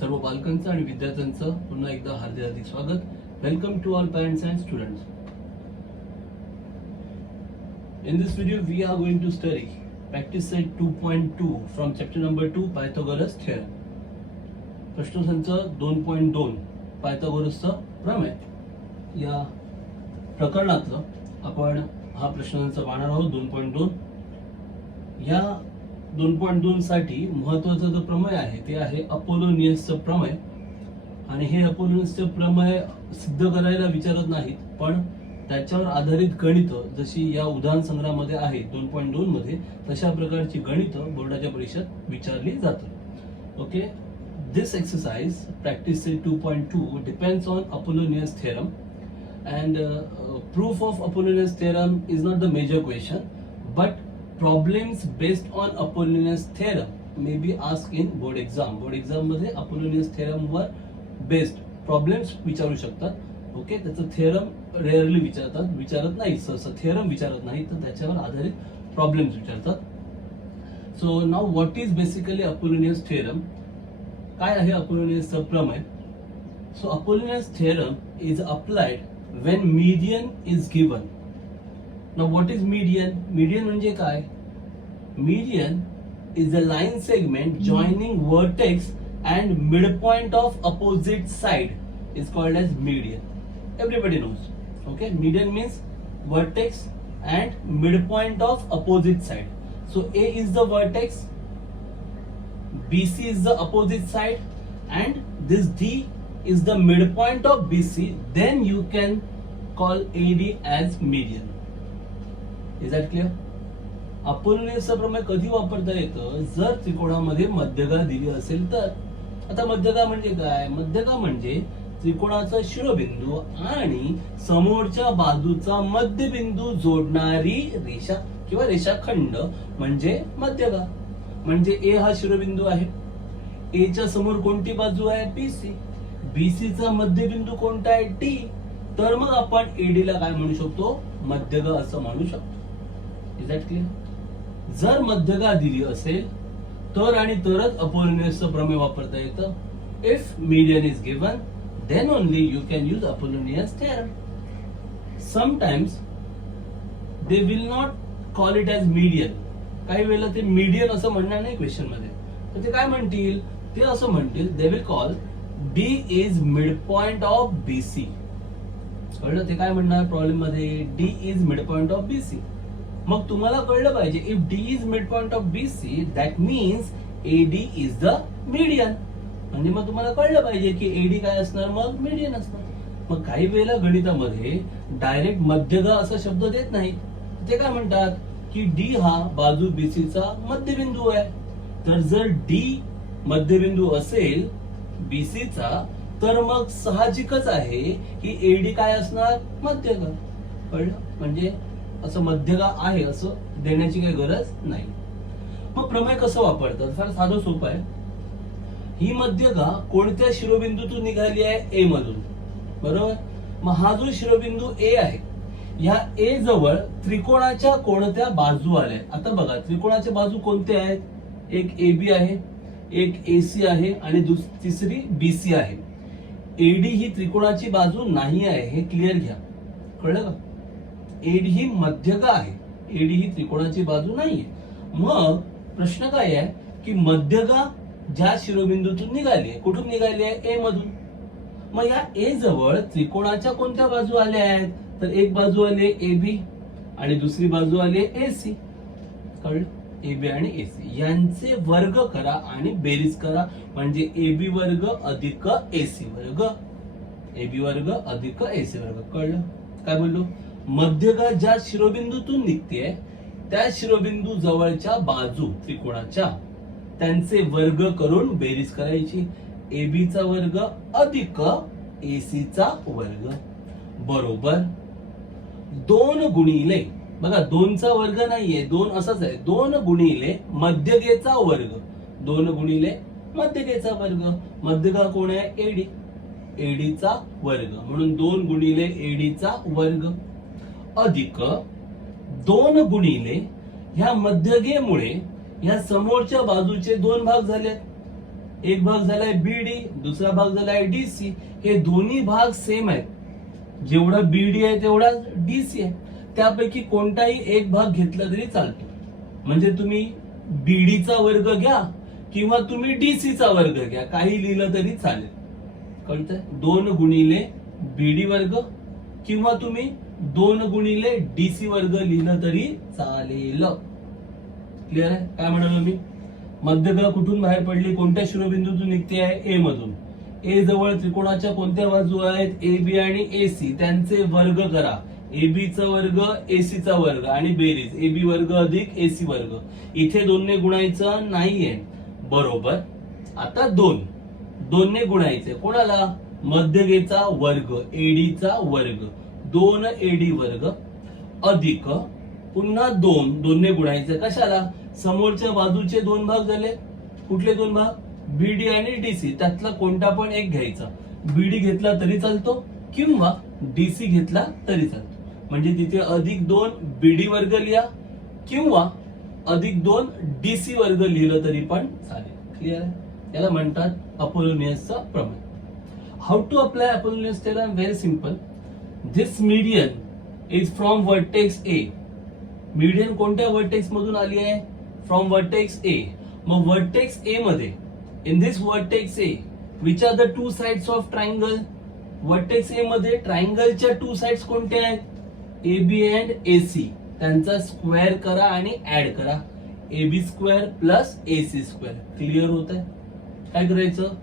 सर्व पालकांचं आणि विद्यार्थ्यांचं पुन्हा एकदा हार्दिक स्वागत. Welcome to all parents and students. In this video we are going to study practice set 2.2 from chapter number 2 Pythagoras theorem. प्रश्नसंच 2.2 पायथागोरसचा प्रमेय या प्रकरणातलं आपण हा प्रश्नसंच पाहणार आहोत. 2.2 या 2.2 साठी महत्त्वाचं जो प्रमेय आहे ते आहे अपोलोनियसचं प्रमेय. आणि हे अपोलोनियसचं प्रमेय सिद्ध करायला विचारत नाहीत, पण त्याच्यावर आधारित गणित जशी या उदाहरण संग्रहामध्ये आहे 2.2 मध्ये, तशा प्रकारची गणित बोर्डाच्या परीक्षेत विचारली जातात. Okay, this exercise practice 2.2 depends on Apollonius theorem and proof of Apollonius theorem is not the major question, but problems based on Apollonius theorem may be asked in board exam. Board exam मध्ये Apollonius theorem वर based problems विचारू शकतात. Okay, त्याचं theorem rarely विचारत नाही, सहसा theorem विचारत नाही, तर त्याच्यावर आधारित प्रॉब्लेम्स विचारतात. So now what is basically Apollonius theorem? काय आहे अपोलोनियसचा प्रमेय? So Apollonius theorem is applied when median is given. Now what is median? Median म्हणजे काय? Median is a line segment joining vertex and midpoint of opposite side is called as median. Everybody knows. Okay, median means vertex and midpoint of opposite side. So A is the vertex, BC is the opposite side, and this D is the midpoint of BC, then you can call AD as median. Is that clear? अपोलोनियसचा प्रमेय कधी वापरता येतं? जर त्रिकोणामध्ये मध्यगा दिली असेल तर. आता मध्यगा म्हणजे काय? मध्यगा म्हणजे त्रिकोणाचा शिरोबिंदू आणि समोरच्या बाजूचा मध्यबिंदू जोडणारी रेषा किंवा रेषाखंड म्हणजे मध्यगा. म्हणजे A हा शिरोबिंदू आहे, A च्या समोर कोणती बाजू आहे? BC. BC चा मध्यबिंदू कोणता आहे? D. तर मग आपण AD ला काय म्हणू शकतो? मध्यगा असं म्हणू शकतो. Is that clear? जर मध्यगा दिली असेल तर आणि तरच अपोलोनियसचं प्रमेय वापरता येतं. If median is given then only you can use Apollonius theorem. Sometimes they will not call it as median. काही वेळेला ते मीडियन असं म्हणणार नाही क्वेश्चन मध्ये, तर ते काय म्हणतील? ते असं म्हणतील, they will call D is midpoint of BC. कळलं? ते काय म्हणणार प्रॉब्लेम मध्ये? D is midpoint of BC. मग तुम्हाला कळलं पाहिजे, if D is midpoint of BC, that means AD is the median. म्हणजे मग तुम्हाला कळलं पाहिजे की AD काय असणार? मग मीडियन असणार. मग काही वेळेला गणितामध्ये डायरेक्ट मध्यगा असा शब्द देत नाही, ते काय म्हणतात की D हा बाजू BC चा मध्यबिंदू आहे. तर जर D मध्यबिंदू असेल BC चा, तर मग साहजिकच आहे की AD काय असणार? मध्यगा. कळलं? म्हणजे असं मध्यगा आहे असं देण्याची काही गरज नाही. मग प्रमेय कसं वापरतात? फार साधं सोपं आहे. ही मध्यगा कोणत्या शिरोबिंदूतून निघाली आहे? A मधून. बरोबर? मग हा जो शिरोबिंदू A आहे, ह्या A जवळ त्रिकोणाच्या कोणत्या बाजू आल्या? आता बघा, त्रिकोणाच्या बाजू कोणत्या आहेत? एक AB आहे, एक AC आहे आणि तिसरी BC आहे. AD ही त्रिकोणाची बाजू नाही आहे, हे क्लिअर घ्या. कळलं का? AD ही मध्यगा आहे, AD ही त्रिकोणाची बाजू नाहीये. मग प्रश्न काय आहे की मध्यगा ज्या शिरोबिंदूतून निघाली आहे, कुठून निघाली आहे? A मधून. मग या A जवळ त्रिकोणाच्या कोणत्या बाजू आल्या आहेत? तर एक बाजू आली AB आणि दुसरी बाजू आली AC. कळलं? AB आणि AC यांचे वर्ग करा आणि बेरीज करा, म्हणजे AB वर्ग अधिक AC वर्ग. AB वर्ग अधिक AC वर्ग. कळलं? काय बोललो? मध्यगा ज्या शिरोबिंदूतून निघते त्या शिरोबिंदू जवळच्या बाजू त्रिकोणाच्या त्यांचे वर्ग करून बेरीज करायची. AB चा वर्ग अधिक AC चा वर्ग बरोबर 2 गुणिले, बघा 2 चा वर्ग नाहीये, 2 असाच आहे, 2 गुणिले मध्यगेचा वर्ग, 2 गुणिले मध्यगेचा वर्ग. मध्यगा कोण आहे? AD. AD चा वर्ग, म्हणून 2 गुणिले AD चा वर्ग अधिक 2 गुणिले ह्या मध्यगेमुळे ह्या समोरच्या बाजूचे 2 भाग झाले. एक भाग झालाय बीडी, दुसरा भाग झालाय डीसी. हे दोन्ही भाग सेम आहेत. जेवढा बीडी आहे तेवढा डीसी आहे. त्यापैकी कोणताही एक भाग घेतला तरी चालतो. म्हणजे तुम्ही बीडीचा वर्ग घ्या किंवा तुम्ही डीसीचा वर्ग घ्या, काही लिहिलं तरी चालेल. कळतंय? 2 गुणिले बीडी वर्ग किंवा तुम्ही 2 गुणिले डीसी वर्ग लिहिलं तरी चालेल. क्लिअर आहे? काय म्हणालो मी? मध्यगा कुठून बाहेर पडली, कोणत्या शिरोबिंदूतून निघते आहे? ए मधून. ए जवळ त्रिकोणाच्या कोणत्या बाजू आहेत? ए बी आणि एसी. त्यांचे वर्ग करा. AB चा वर्ग, AC चा वर्ग आणि बेरीज AB वर्ग अधिक AC वर्ग. इथे 2 ने गुणायचं नाहीये. बरोबर. आता 2 ने गुणायचे. कोणाला? मध्यगेचा वर्ग, AD चा वर्ग. 2 AD वर्ग अधिक पुन्हा 2 ने गुणायचे. कशाला? समोरच्या बाजूचे 2 भाग झाले. कुठले 2 भाग? BD आणि DC. त्यातला कोणता पण एक घ्यायचा. BD घेतला तरी चालतो किंवा DC घेतला तरी चालतो. म्हणजे तिथे अधिक 2 BD वर्ग लिहा किंवा अधिक 2 DC वर्ग लिहिलं तरी पण चालेल. क्लिअर आहे? याला म्हणतात अपोलोनियसचा प्रमेय. How to apply Apollonius theorem? Very simple. This median is from vertex A. Median कोणत्या वर्टेक्स मधून आली आहे? From vertex A. मग वर्टेक्स ए मध्ये, in this vertex A, which are the 2 sides of triangle? Vertex A मध्ये ट्रायंगलच्या 2 sides कोणत्या आहेत? AB and AC. त्यांचा स्क्वेअर करा आणि ऍड करा. AB square plus AC square. Clear होत आहे? काय करायचं?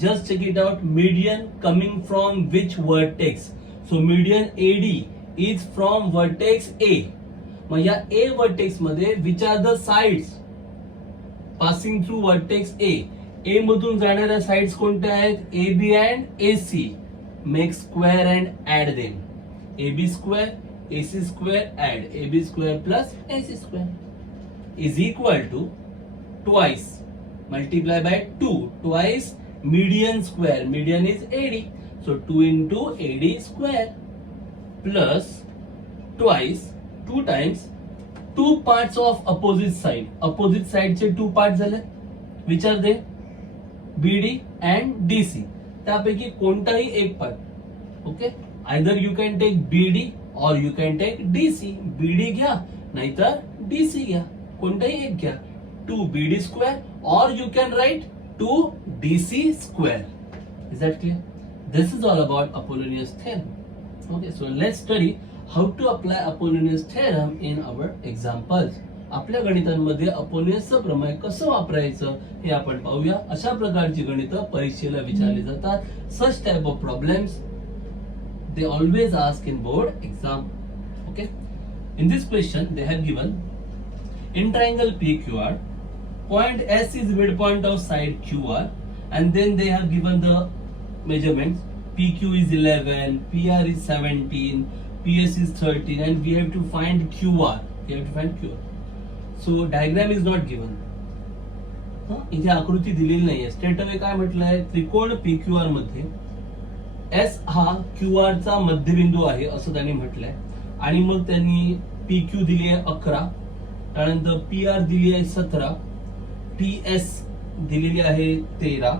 Just check it out. Median coming from which vertex? So median AD is from vertex A. मग या A वर्टेक्स मध्ये which are the sides passing through vertex A? A मधून जाणाऱ्या sides कोणत्या आहेत? AB and AC. Make square and add them. AB square, AC square add AB square plus AC square is equal to twice multiply by 2 twice median square. Median is AD, so 2 into AD square plus twice 2 times 2 parts of opposite side. Opposite side चे 2 parts झाले. Which are they? BD and DC. त्यापैकी कोणताही एक part. Okay. Either you can take BD or you can take DC. BD घ्या नाहीतर DC घ्या. कोणताही एक घ्या. 2 BD square or you can write 2 DC square. Is that clear? This is all about Apollonius theorem. Okay, so let's study how to apply Apollonius theorem in our examples. आपल्या गणितांमध्ये अपोलोनियसचं प्रमेय कसं वापरायचं हे आपण पाहूया. अशा प्रकारची गणितं परीक्षेला विचारली जातात. Such type of problems they always ask in board exam. Okay, in this question they have given in triangle PQR, point S is midpoint of side QR, and then they have given the measurements. PQ is 11, PR is 17, PS is 13, and we have to find QR. We have to find QR. So diagram is not given. इथे आकृती दिलेली नाहीये. Straight away काय म्हटलंय? त्रिकोण PQR मध्ये S हा QR चा मध्यबिंदू आहे असं त्यांनी म्हटलंय. आणि मग त्यांनी PQ दिली आहे 11, त्यानंतर PR दिली आहे 17, PS दिलेली आहे 13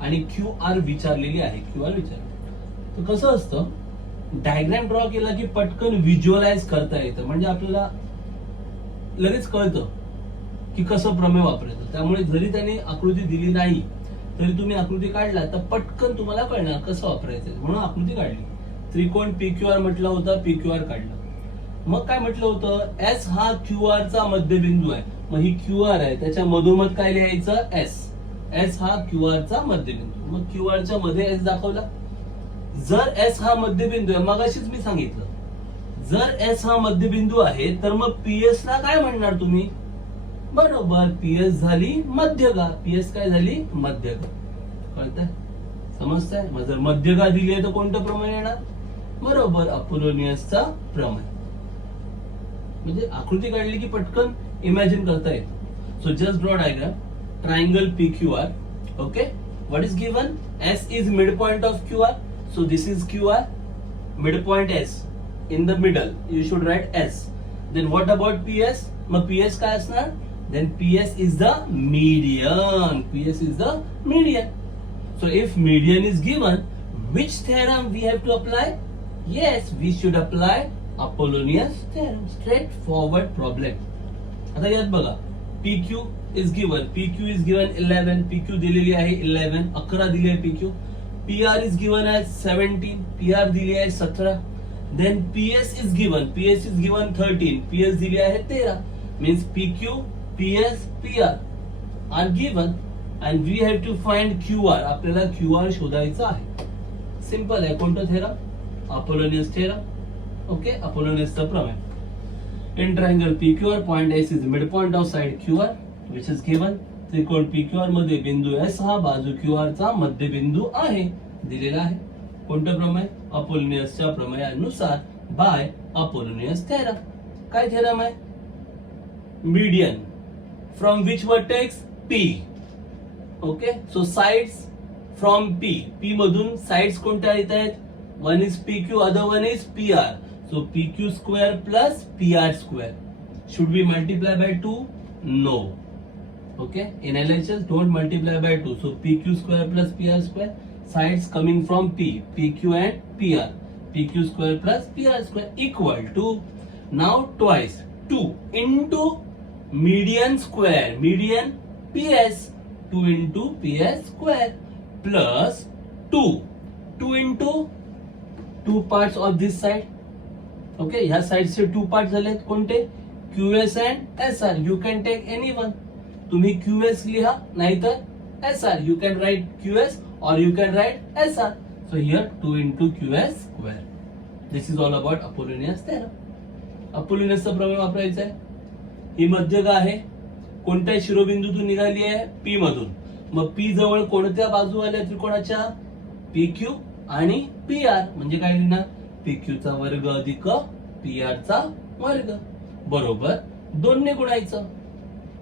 आणि QR विचारलेली आहे. QR विचारली. तर कसं असतं, डायग्राम ड्रॉ केला की पटकन व्हिज्युअलाइज करता येतं. म्हणजे आपल्याला लगेच कळतं की कसं प्रमेय वापरायचं. त्यामुळे जरी त्यांनी आकृती दिली नाही तरी तुम्ही आकृती काढला तर पटकन तुम्हाला कळणार कसं वापरायचं. म्हणून आकृती काढली. त्रिकोण PQR म्हटला होता, PQR काढला. मग काय म्हटलं होतं? S हा QR चा मध्यबिंदू आहे. मग ही QR आहे, त्याच्या मधोमध काय लिहायचं? S. S हा QR चा मध्यबिंदू. मग QR च्या मध्ये S दाखवला. जर S हा मध्यबिंदू आहे, मगाशीच मी सांगितलं, जर S हा मध्यबिंदू आहे तर मग PS ला काय म्हणणार तुम्ही? बरोबर, PS झाली मध्यगा. PS काय झाली? मध्यगा. कळतंय? समजतंय? मग जर मध्यगा दिली आहे तर कोणतं प्रमेय येणार? बरोबर, अपोलोनियसचा प्रमेय. म्हणजे आकृती काढली की पटकन इमॅजिन करता येतं. So just draw diagram. Triangle PQR. Okay, what is given? S is mid point of QR. So this is QR, mid point S. In the middle you should write S. Then what about PS? मग PS काय असणार? then PS is the median. PS is the median. So if median is given, which theorem we have to apply? Yes, we should apply Apollonius theorem. Straightforward problem. आता यात बघा, PQ is given. PQ is given 11. PQ दिलेली आहे 11. 11 दिली आहे PQ. PR is given as 17. PR दिली आहे 17. Then PS is given. PS is given 13. PS दिली आहे 13. Means PQ, PS, PR are given and we have to find QR. आपल्याला QR शोधायचा आहे. सिंपल आहे. कोणतं थेरम? Apollonius theorem. ओके, अपोलोनियसचा प्रमेय. In triangle PQR, point S is midpoint of side QR, which is given. त्रिकोण PQR मध्ये बिंदू S हा बाजू QR चा मध्यबिंदू आहे, दिलेला आहे. कोणतं प्रमेय? अपोलोनियसच्या प्रमेयानुसार बाय अपोलोनियस थेरम. काय थेरम आहे? Median from which vertex? P. Okay, so sides from P. P मधून साइड्स कोणत्या येत आहेत? One is PQ, other one is PR. So PQ square plus PR square. Should we multiply by 2? No. Okay. In LHS, don't multiply by 2. So PQ square plus PR square. Sides coming from P. PQ and PR. PQ square plus PR square equal to, now twice, 2 into median square. Median PS. 2 into PS square plus 2. 2 into 2 parts of this side. Okay, ह्या side से 2 part झालेत. कोणते? QS and SR. You can take any one. तुम्ही QS लिहा, नाहीतर SR. You can write QS or you can write SR. So here 2 into QS square. This is all about Apollonius theorem. अपोलोनियसचा प्रमेय वापरायचा आहे. ही मध्यगा आहे. कोणत्या शिरोबिंदूतून निघाली आहे? P मधून. मग P जवळ कोणत्या बाजू आल्या त्रिकोणाच्या? PQ आणि PR. म्हणजे काय लिहिणार? PQ चा वर्ग अधिक PR चा वर्ग बरोबर 2 ने गुणायचं.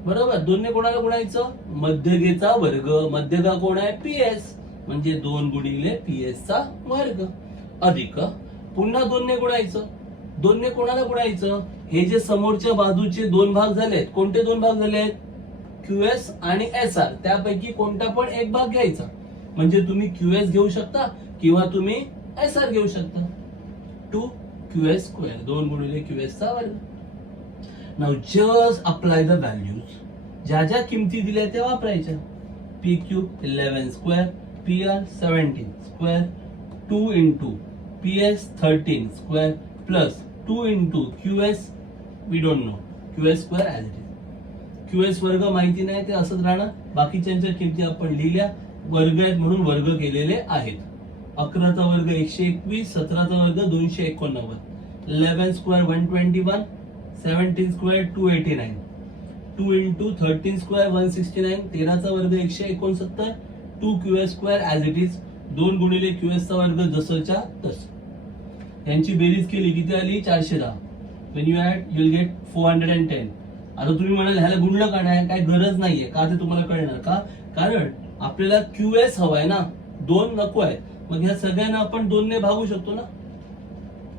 बरोबर, 2 ने कोणाला गुणायचं? मध्यगेचा वर्ग. मध्यगा कोण आहे? PS. म्हणजे 2 गुणिले PS चा वर्ग अधिक पुन्हा 2 ने गुणायचं. 2 ने कोणाला गुणायचं? हे जे समोरच्या बाजूचे 2 भाग झालेत. कोणते 2 भाग झालेत? QS आणि SR. त्यापैकी कोणता पण एक भाग घ्यायचा. म्हणजे तुम्ही QS घेऊ शकता किंवा तुम्ही SR घेऊ शकता. 2 QS square. 2 गुणिले QS चा वर्ग. Now just apply the values. ज्या ज्या किमती दिल्या त्या वापरायच्या. PQ 11 square, PR 17 square, 2 into PS 13 square plus 2 into QS we don't know. QS square as it is. QS वर्ग माहिती नाही, ते असंच राहणार. बाकीच्या किमती आपण लिहिल्या. वर्ग आहेत म्हणून वर्ग केलेले आहेत. 11 चा वर्ग 121, 17 चा वर्ग 289, 11 स्क्वेअर 121, 17 स्क्वेअर 289, 2 into 13 स्क्वेअर 169, 13 चा वर्ग 169, 2 QS square as it is. 2 गुणिले QS चा वर्ग जसंच्या तसं. यांची बेरीज केली किती आली? 410. when you add you will get 410. आता तुम्ही म्हणाल ह्याला गुणलं का नाही? काय गरज नाहीये. का ते तुम्हाला कळणार का? कारण आपल्याला QS हवाय ना, 2 नको आहे. मग ह्या सगळ्यांना आपण 2 ने भागू शकतो ना.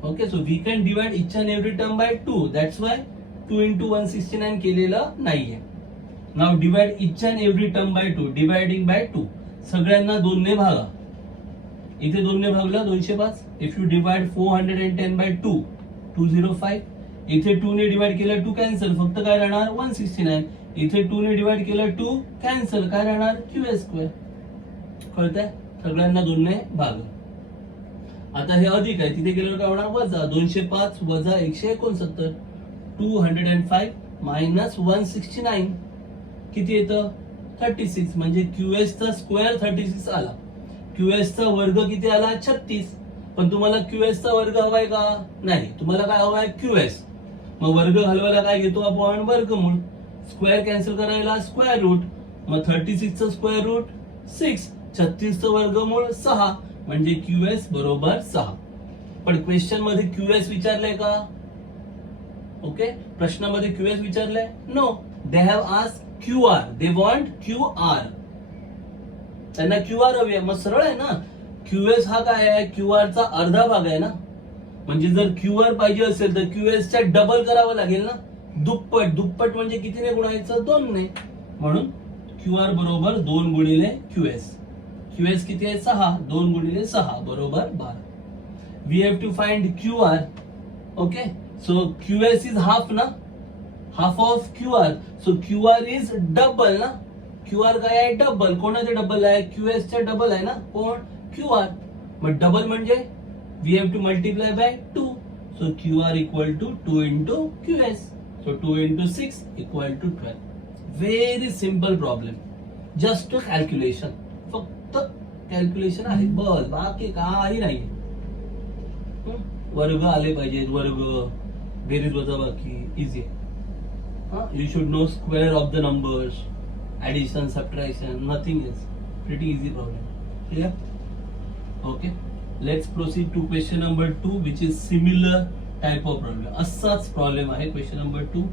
Okay, so we can divide each and every term by 2. That's why 2 into 169 केलेलं नाहीये. Now divide each and every term by 2. Dividing by 2. सगळ्यांना 2 ने भागा. इथे 2 ने भागला 205. If you divide 410 by 2, 205. इथे 2 ने डिवाइड केलं 2 कॅन्सल. फक्त काय राहणार? 169. इथे 2 ने डिवाइड केलं 2 कॅन्सल. काय राहणार? QS square. कळतंय? सगळ्यांना 2 ने भाग. आता हे अधिक आहे, तिथे गेल्यावर काय होणार? वजा. 205 वजा 169. 205 मायनस 169 किती येतं? 36. म्हणजे QS चा स्क्वेअर 36 आला. QS चा वर्ग किती आला? 36. पण तुम्हाला QS चा वर्ग हवाय का? नाही. तुम्हाला काय हवाय? QS. मग वर्ग घालवायला काय घेतो आपण? वर्गमूळ. स्क्वेअर कॅन्सल करायला स्क्वेअर रूट. मग 36 चा स्क्वेअर रूट 6. 36 चं वर्गमूळ 6. म्हणजे QS बरोबर 6. पण क्वेश्चन मध्ये QS विचारलंय का? ओके, प्रश्नामध्ये QS विचारलंय? No. They have asked QR. They want QR. त्यांना QR हवी आहे. मग सरळ आहे ना. QS हा काय आहे? QR चा अर्धा भाग आहे ना. म्हणजे जर QR पाहिजे असेल तर QS च्या डबल करावं लागेल ना. दुप्पट. दुप्पट म्हणजे कितीने गुणायचं? 2 ने. म्हणून QR बरोबर 2 गुणिले QS. QS किती आहे? 6. 2 गुणिले 6 बरोबर 12. We have to find QR. Okay, so QS is half ना, half of QR. So QR is double ना. QR काय आहे? डबल. कोणाचे डबल आहे? QS चे डबल आहे ना. कोण? QR. मग डबल म्हणजे we have to multiply by 2. So QR equal to 2 into QS. So 2 into 6 equal to 12. Very simple problem. Just a calculation. फक्त कॅल्क्युलेशन आहे बस, बाकी काही नाही. वर्ग आले पाहिजेत, वर्ग, बेरीज वजाबाकी, easy. You should know square of the numbers, addition, subtraction, nothing is pretty easy problem. Clear? Okay, let's proceed to question number 2 which is similar type of problem. असाच प्रॉब्लेम आहे question number 2.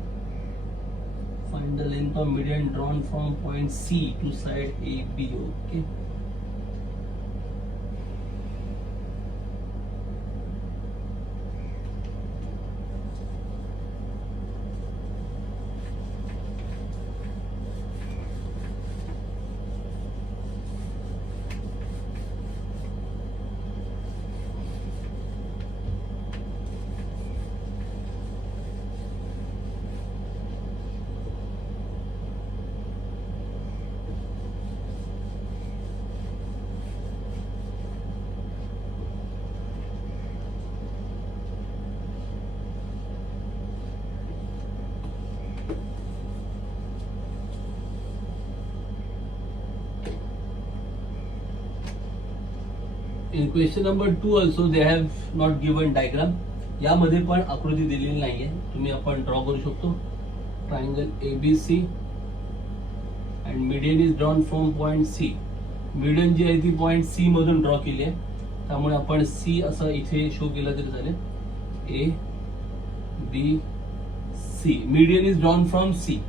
Find the length of median drawn from point C to side AB. Okay, in question number 2 also they have not given diagram. यामध्ये पण आकृती दिलेली नाहीये, तुम्ही आपण draw करू शकतो. Triangle ABC and median is drawn from point C. Median जी आहे ती पॉइंट C मधून ड्रॉ केली आहे, त्यामुळे आपण C असं इथे शो केलं तरी चालेल. A B C. Median is drawn from C.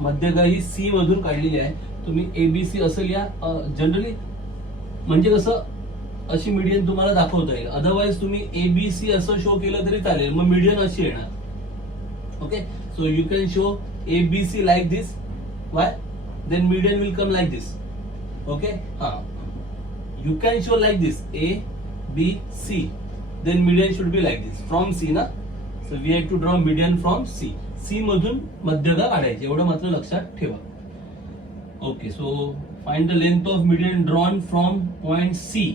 मध्यगा ही C मधून काढलेली आहे. तुम्ही ABC असं लिहा. जनरली म्हणजे कसं अशी मीडियन तुम्हाला दाखवता येईल. अदरवाइज तुम्ही ABC असं शो केलं तरी चालेल, मग मीडियन अशी येणार. Okay, so you can show ABC like this. Why? Then median will come like this. Okay, you can show like this ABC, then median should be like this from C ना. So we have to draw median from C मधून मध्यगा काढायचे, एवढं मात्र लक्षात ठेवा. Okay, so find the length of median drawn from point C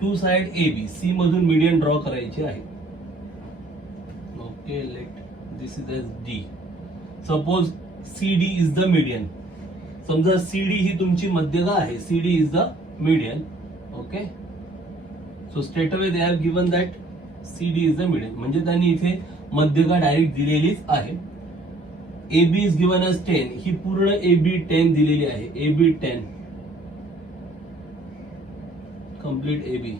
to side AB. C मधून median draw करायची आहे. Okay, let this is as D. Suppose CD is the median. समजा CD ही तुमची मध्यगा आहे. CD is the median. Okay, so straight away they have given that CD is the median. म्हणजे त्यांनी इथे मध्यगा डायरेक्ट दिलेलीच आहे. AB is given as 10. ही पूर्ण AB 10 दिलेली आहे. AB 10 complete AB.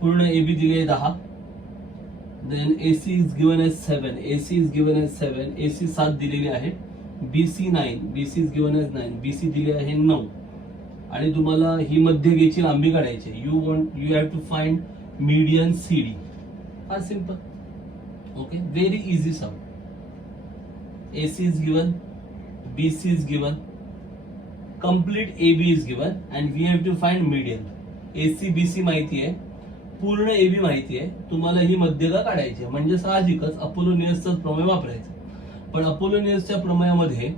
पूर्ण AB दिली आहे 10. देन AC is given as 7. AC is given as 7. AC 7 दिलेली आहे. BC 9. BC is given as 9. BC दिली आहे 9. आणि तुम्हाला ही मध्यगेची लांबी काढायची. You have to find median CD. फार simple. Okay, very easy sum. AC is given, BC is given, complete AB is given, and we have to find median. AC BC माहिती आहे, पूर्ण AB माहिती आहे, तुम्हाला ही मध्यगा काढायची आहे. म्हणजे साहजिकच अपोलोनियसचा प्रमेय वापरायचा. पण अपोलोनियसच्या प्रमेयामध्ये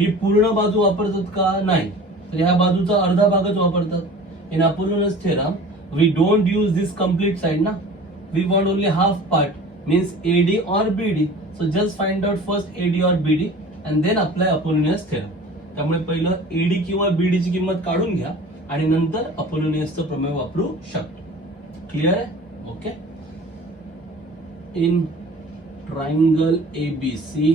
ही पूर्ण बाजू वापरतात का? नाही. तर ह्या बाजूचा अर्धा भागच वापरतात. In Apollonius theorem we don't use this complete side ना. We want only half part, means AD or BD. So just find out first AD or BD and then apply Apollonius theorem. त्यामुळे पहिलं AD किंवा BD ची किंमत काढून घ्या आणि नंतर अपोलोनियसचं प्रमेय वापरू शकतो. क्लियर आहे? Okay. In triangle ABC,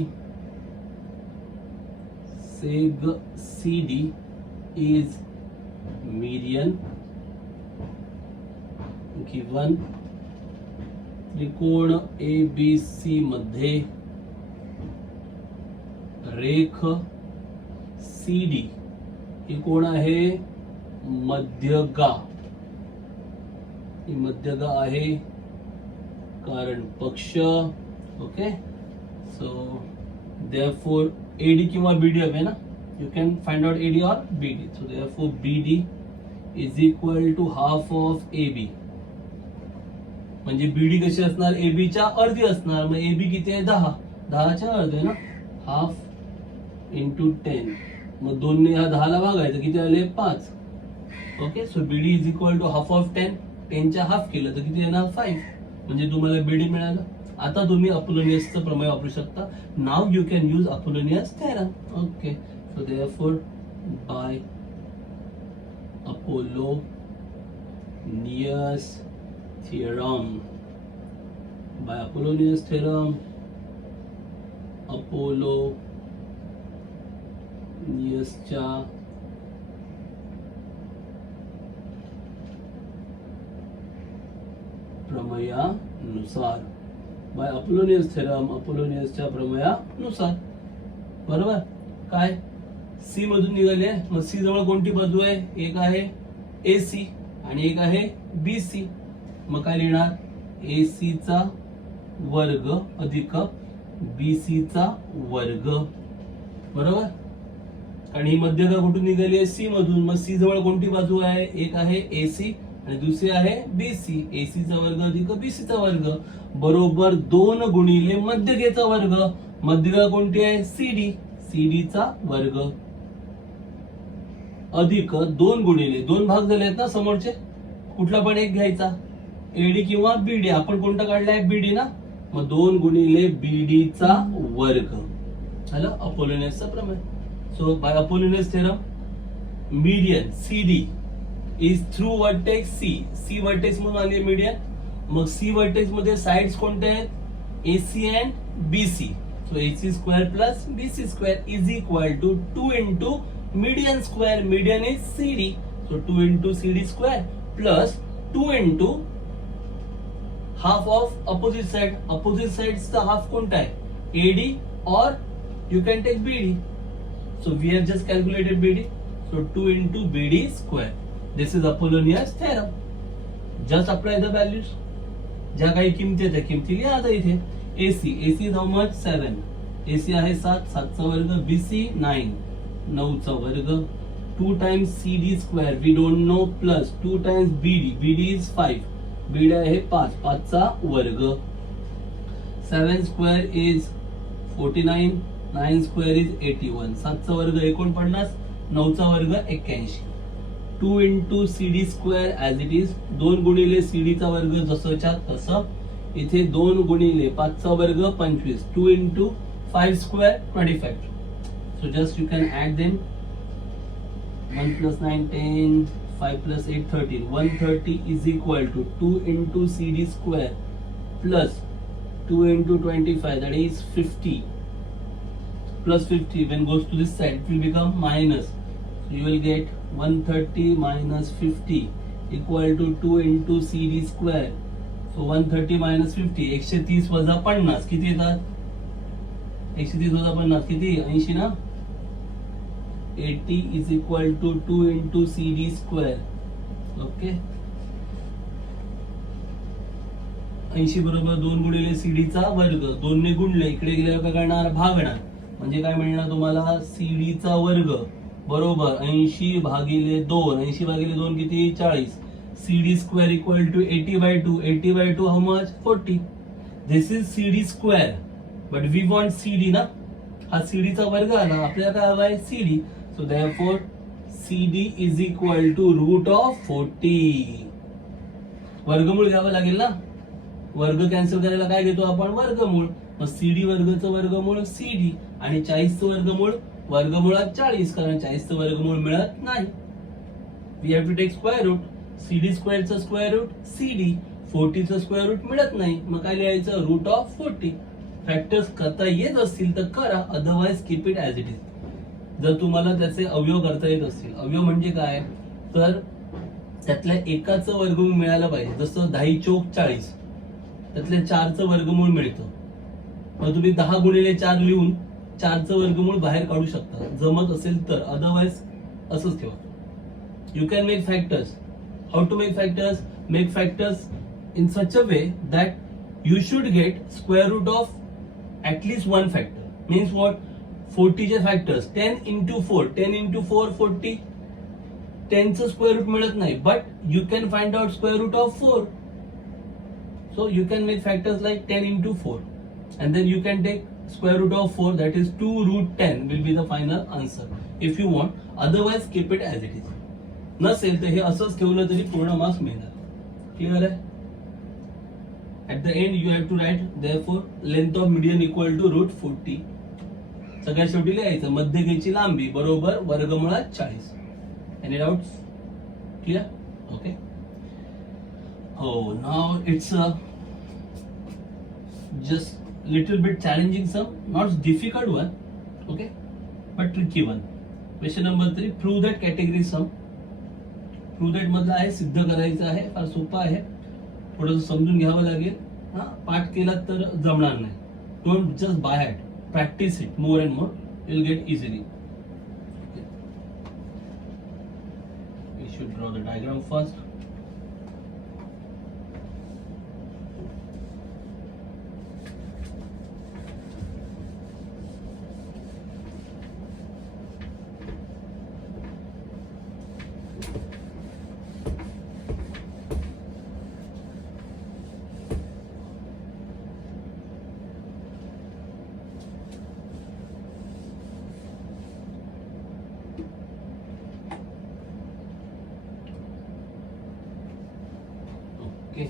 seg CD is median given त्रिकोण ABC मध्ये रेख CD ही कोण आहे? मध्यगा. ही मध्यगा आहे कारण पक्ष. ओके, So therefore AD किंवा BD हवे ना, you can find out AD or BD. So therefore BD is equal to half of AB. म्हणजे BD कशी असणार, AB च्या अर्धी असणार. मग AB किती आहे, 10, 10 च्या अर्धी आहे ना, हाफ इंटू 10. मग 2 ने ह्या 10 ला भागायचं, किती आले, 5. Okay, so BD is equal to half of 10. 10 च्या हाफ केलं तर किती येणार, 5. म्हणजे तुम्हाला BD मिळालं. आता तुम्ही अपोलोनियसचं प्रमेय वापरू शकता. Now you can use Apollonius theorem. Okay, so therefore by Apollonius theorem, by Apollonius theorem, अपोलोनियसच्या प्रमेयानुसार, बाय अपोलोनियस थेरम, अपोलोनियसच्या प्रमेयानुसार. बरोबर. काय सी मधून निघाले, मग सी जवळ कोणती बाजू आहे, एक आहे AC आणि एक आहे BC. मग काय लिहिणार, AC चा वर्ग अधिक BC चा वर्ग. बरोबर. आणि ही मध्यगा कुठून निघाली आहे, C मधून. मग C जवळ कोणती बाजू आहे, एक आहे AC आणि दुसरी आहे BC. AC चा वर्ग अधिक BC चा वर्ग बरोबर 2 गुणिले मध्यगेचा वर्ग. मध्यगा कोणती आहे, CD. CD चा वर्ग अधिक 2 गुणिले 2 भाग झाले आहेत ना समोरचे, कुठला पण एक घ्यायचा, AD किंवा BD. आपण कोणता काढलाय, BD ना, मग 2 गुणिले BD चा वर्ग झालं अपोलोनियसचा प्रमेय. So by Apollonius theorem, median CD is through vertex C. C vertex म्हणून आली मीडियन. मग C वर्टेक्स मध्ये साइड्स कोणते आहेत, AC and BC. So AC square plus BC square is equal to 2 into median square. Median is CD. So 2 into CD square plus 2 into half of opposite side. Opposite साइडचा half कोणता आहे, AD or you can take BD. So we have just calculated BD. So 2 into BD square. This is Apollonius theorem. Just apply the values. ज्या काही किमती आहेत त्या किमती लिहा आता इथे. AC is how much, 7. AC आहे 7, 7 चा वर्ग. BC 9, 9 चा वर्ग. 2 times CD square we don't know plus 2 times BD. BD is 5. BD आहे 5, 5 चा वर्ग. 7 square is 49, 9 square is 81. 7 चा वर्ग 49, 9 चा वर्ग 81. 2 into CD square as it is. 2 गुणिले CD चा वर्ग जसंच्या तसं. इथे 2 गुणिले 5 चा वर्ग 25. 2 into 5 square 25. So just you can add them. 1 plus 9 10, 5 plus 8 13. 130 is equal to 2 into CD square plus 2 into 25, that is 50. Plus 50 when goes to this side it will become minus. So you will get 130 minus 50 equal to 2 into CD square. So 130 minus 50, 130 वजा 50 किती येतात, 130 वजा 50 किती, 80 ना. 80 is equal to 2 into CD square. Okay, 80 बरोबर 2 गुणिले CD चा वर्ग. 2 ने गुणले, इकडे गेल्यावर काय करणार, भागणार. म्हणजे काय मिळणार तुम्हाला, CD चा वर्ग बरोबर 80 भागिले 2. 80 भागिले 2 किती, 40. CD square equal to 80/2. 80/2 how much, 40. This is CD square, but we want CD ना. हा CD चा वर्ग आला, आपल्याला काय हवाय, CD. So therefore CD is equal to root of 40. वर्गमूळ घ्यावं लागेल ना. वर्ग कॅन्सल करायला काय घेतो आपण, वर्गमूळ. मग CD वर्गचं वर्गमूळ CD आणि 40चं वर्गमूळ वर्गमुळात 40, कारण 40चं वर्गमूळ मिळत नाही. We have to take square root. CD स्क्वेअरचं स्क्वेअर रूट CD, 40चं स्क्वेअर रूट मिळत नाही, मग काय लिहायचं, रूट ऑफ 40. फॅक्टर्स करता येत असतील तर करा, otherwise keep it as it is. जर तुम्हाला त्याचे अवयव करता येत असतील, अवयव म्हणजे काय, तर त्यातल्या एकाचं वर्गमूळ मिळालं पाहिजे. जसं 10 चौक 40, त्यातल्या 4चं वर्गमूळ मिळतं. मग तुम्ही 10 गुणिले 4 लिहून 4चं वर्गमूळ बाहेर काढू शकता, जमत असेल तर. अदरवाइज असंच ठेवा. You can make factors. How to make factors, make factors in such a way that you should get square root of at least one factor. Means what? 40 चे factors 10 into 4, 10 into 4 40. 10 चं square root मिळत नाही, but you can find out square root of 4. So you can make factors like 10 into 4, and then you can take square root of 4, that is 2 root 10 will be the final answer if you want. Otherwise keep it as it is. नसेल तर हे असंच ठेवलं तरी पूर्ण marks मिळणार. Clear आहे? At the end you have to write therefore length of median equal to root 40. सगळ्या शेवटी लिहायचं मध्यगेची लांबी बरोबर वर्गमुळात 40. Any doubts? Clear? Okay. Oh, now it's a just little bit challenging sum, not difficult one, okay, but tricky one. Question number 3, prove that category sum. Prove that मधला आहे, सिद्ध करायचं आहे, फार सोपं आहे, थोडंसं समजून घ्यावं लागेल. हा पाठ केला तर जमणार नाही. Don't just by heart, practice it more and more, you'll get easily. Okay. We should draw the diagram first. Okay.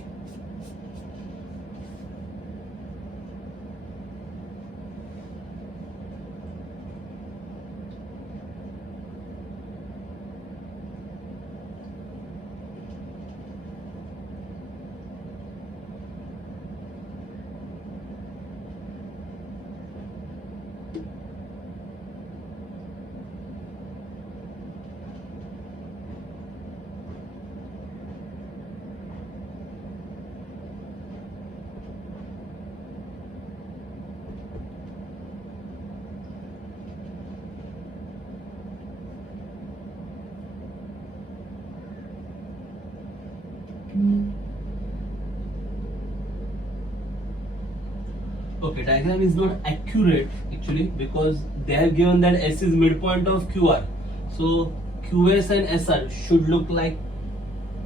Okay, diagram is not accurate actually because they have given that S is midpoint of QR. So QS and SR should look like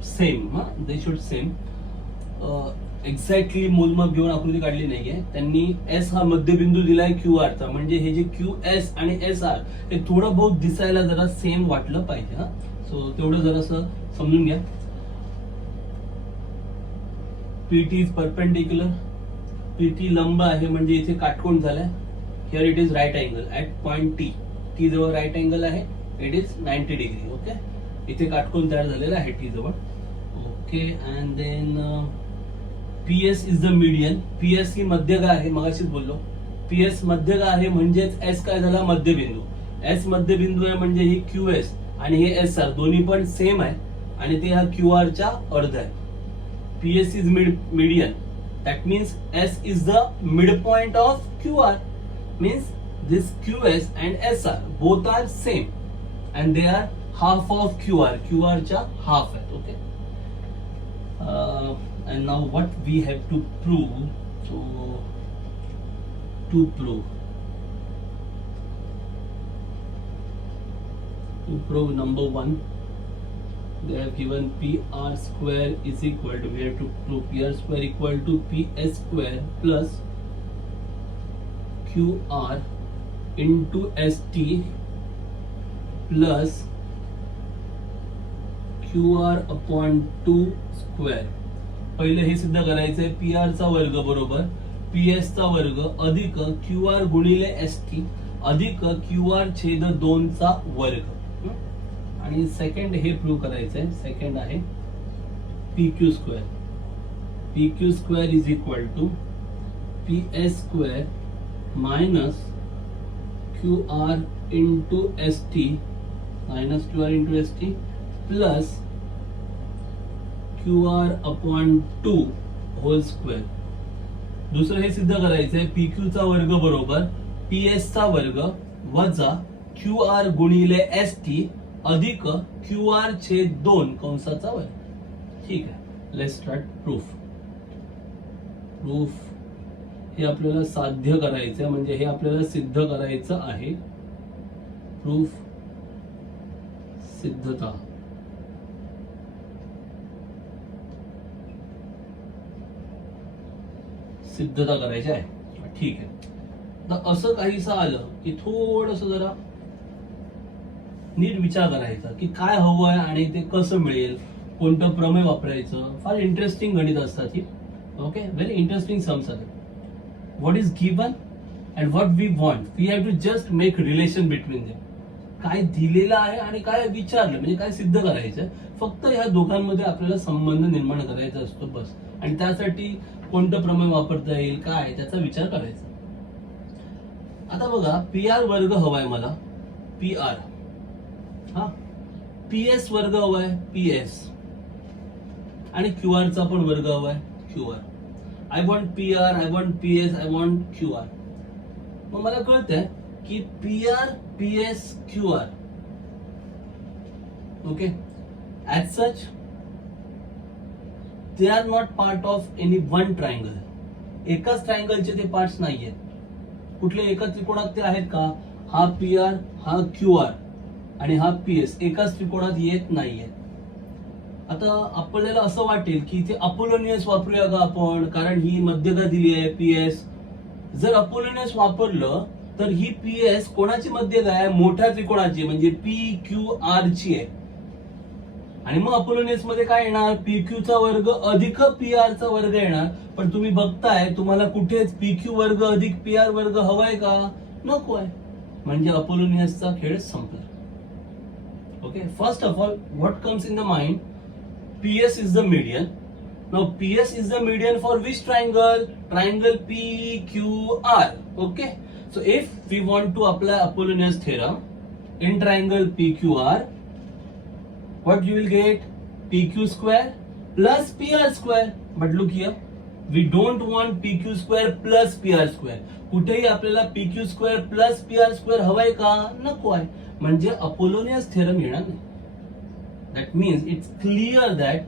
same, huh? They should same. Exactly मोजमाप घेऊन आकृती काढली नाहीये त्यांनी. S हा मध्यबिंदू दिलाय Q R चा, म्हणजे हे जे क्यू एस आणि एस आर हे थोडं बहुत दिसायला जरा सेम वाटलं पाहिजे. हा सो तेवढं जरासं समजून घ्या. पीटी इज परपेंडिक्युलर, पीटी लंब आहे म्हणजे इथे काटकोन झालाय. Here it is right angle at point T. T जवळ राईट अँगल आहे, इट इज 90 डिग्री. ओके, इथे काटकोन तयार झालेला आहे टी जवळ. Okay, and then PS is the median. PS ही मध्यगा आहे, मगाशीच बोललो. PS मध्यगा आहे म्हणजेच S काय झाला मध्यबिंदू. S मध्यबिंदू आहे म्हणजे ही QS आणि हे SR दोन्ही पण सेम आहे आणि ते हा QR च्या अर्ध आहे. PS is median, that means S is the midpoint of QR, means this QS and SR both are same and they are half of QR. QR च्या half आहे. Okay. And now what we have to prove? So to prove number 1, they have given PR square is equal to, we have to prove PR square equal to PS square plus QR into ST plus QR upon 2 square. पहिले हे सिद्ध करायचंय. PR चा वर्ग बरोबर PS चा वर्ग अधिक QR गुणिले ST अधिक QR छेद 2 चा वर्ग. आणि सेकंड हे प्रूव्ह करायचंय. सेकंड आहे PQ square. PQ square is equal to PS square minus QR into ST minus QR into ST plus QR upon 2 whole square. दुसरं हे सिद्ध करायचंय. PQ चा वर्ग बरोबर PS चा वर्ग वजा QR गुणिले ST अधिक QR छेद 2 कंसाचा वर्ग. ठीक आहे, लेट्स स्टार्ट प्रूफ. हे आपल्याला साध्य करायचं आहे, म्हणजे हे आपल्याला सिद्ध करायचं आहे. प्रूफ, सिद्धता. सिद्धता करायची आहे. ठीक आहे. तर असं काहीसं आलं की थोडंसं जरा नीट विचार करायचा की काय हवं आहे आणि ते कसं मिळेल, कोणतं प्रमेय वापरायचं. फार इंटरेस्टिंग गणित असतात ही. Okay, very interesting sums are. What is given and what we want, we have to just make relation between them. काय दिलेलं आहे आणि काय विचारलं म्हणजे काय सिद्ध करायचं, फक्त ह्या दोघांमध्ये आपल्याला संबंध निर्माण करायचा असतो बस. आणि त्यासाठी कोणतं प्रमेय वापरता येईल काय त्याचा विचार करायचा. आता बघा, पी आर वर्ग हवाय मला, पी आर. हा, पी एस वर्ग हवाय, पी एस. आणि क्यू आर चा पण वर्ग हवाय, Q R. I want P R, I want P S, I want Q R. मग मला कळतंय की P R, P S, Q R. Okay, as such they are not part of any one triangle. एकाच ट्रायंगलचे ते parts नाहीयेत. कुठले एका त्रिकोणात ते आहेत का? हा पी आर, हा क्यू आर आणि हा पी एस एकाच त्रिकोणात येत नाहीये. आता आपल्याला असं वाटेल की इथे अपोलोनियस वापरूया का आपण, कारण ही मध्यगा दिली आहे पी एस. जर अपोलोनियस वापरलं तर ही पी एस कोणाची मध्यगा आहे? मोठ्या त्रिकोणाची, म्हणजे पी क्यू आर ची आहे. आणि मग अपोलोनियस मध्ये काय येणार? पी क्यू चा वर्ग अधिक पी आर चा वर्ग येणार. पण तुम्ही बघताय तुम्हाला कुठेच पी क्यू वर्ग अधिक पी आर वर्ग हवाय का? नको आहे. म्हणजे अपोलोनियसचा खेळ संपला. Okay, first of all what comes in the mind, PS is the median. Now PS is the median for which triangle? Triangle PQR. Okay. So if we want to apply Apollonius theorem in triangle PQR, what you will get? PQ square plus PR square. But look here, we don't want PQ square plus PR square. कुठेही आपल्याला PQ square plus PR square हवाय का? नको आहे. म्हणजे Apollonius theorem येणार नाही. That means it's clear that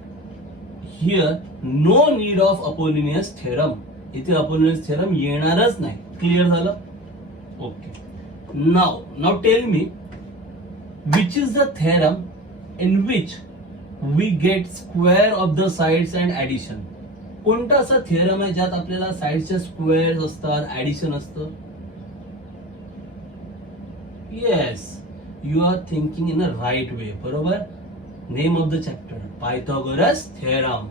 here no need of Apollonius theorem. इथे Apollonius theorem येणारच नाही. क्लिअर झालं? Okay. Now tell me which is the theorem in which we get square of the sides and addition. कोणता असा theorem आहे ज्यात आपल्याला साइडच्या स्क्वेअर्स असतात, ऍडिशन असतं? Yes, you are thinking in a right way. बरोबर. Name of the chapter, Pythagoras theorem.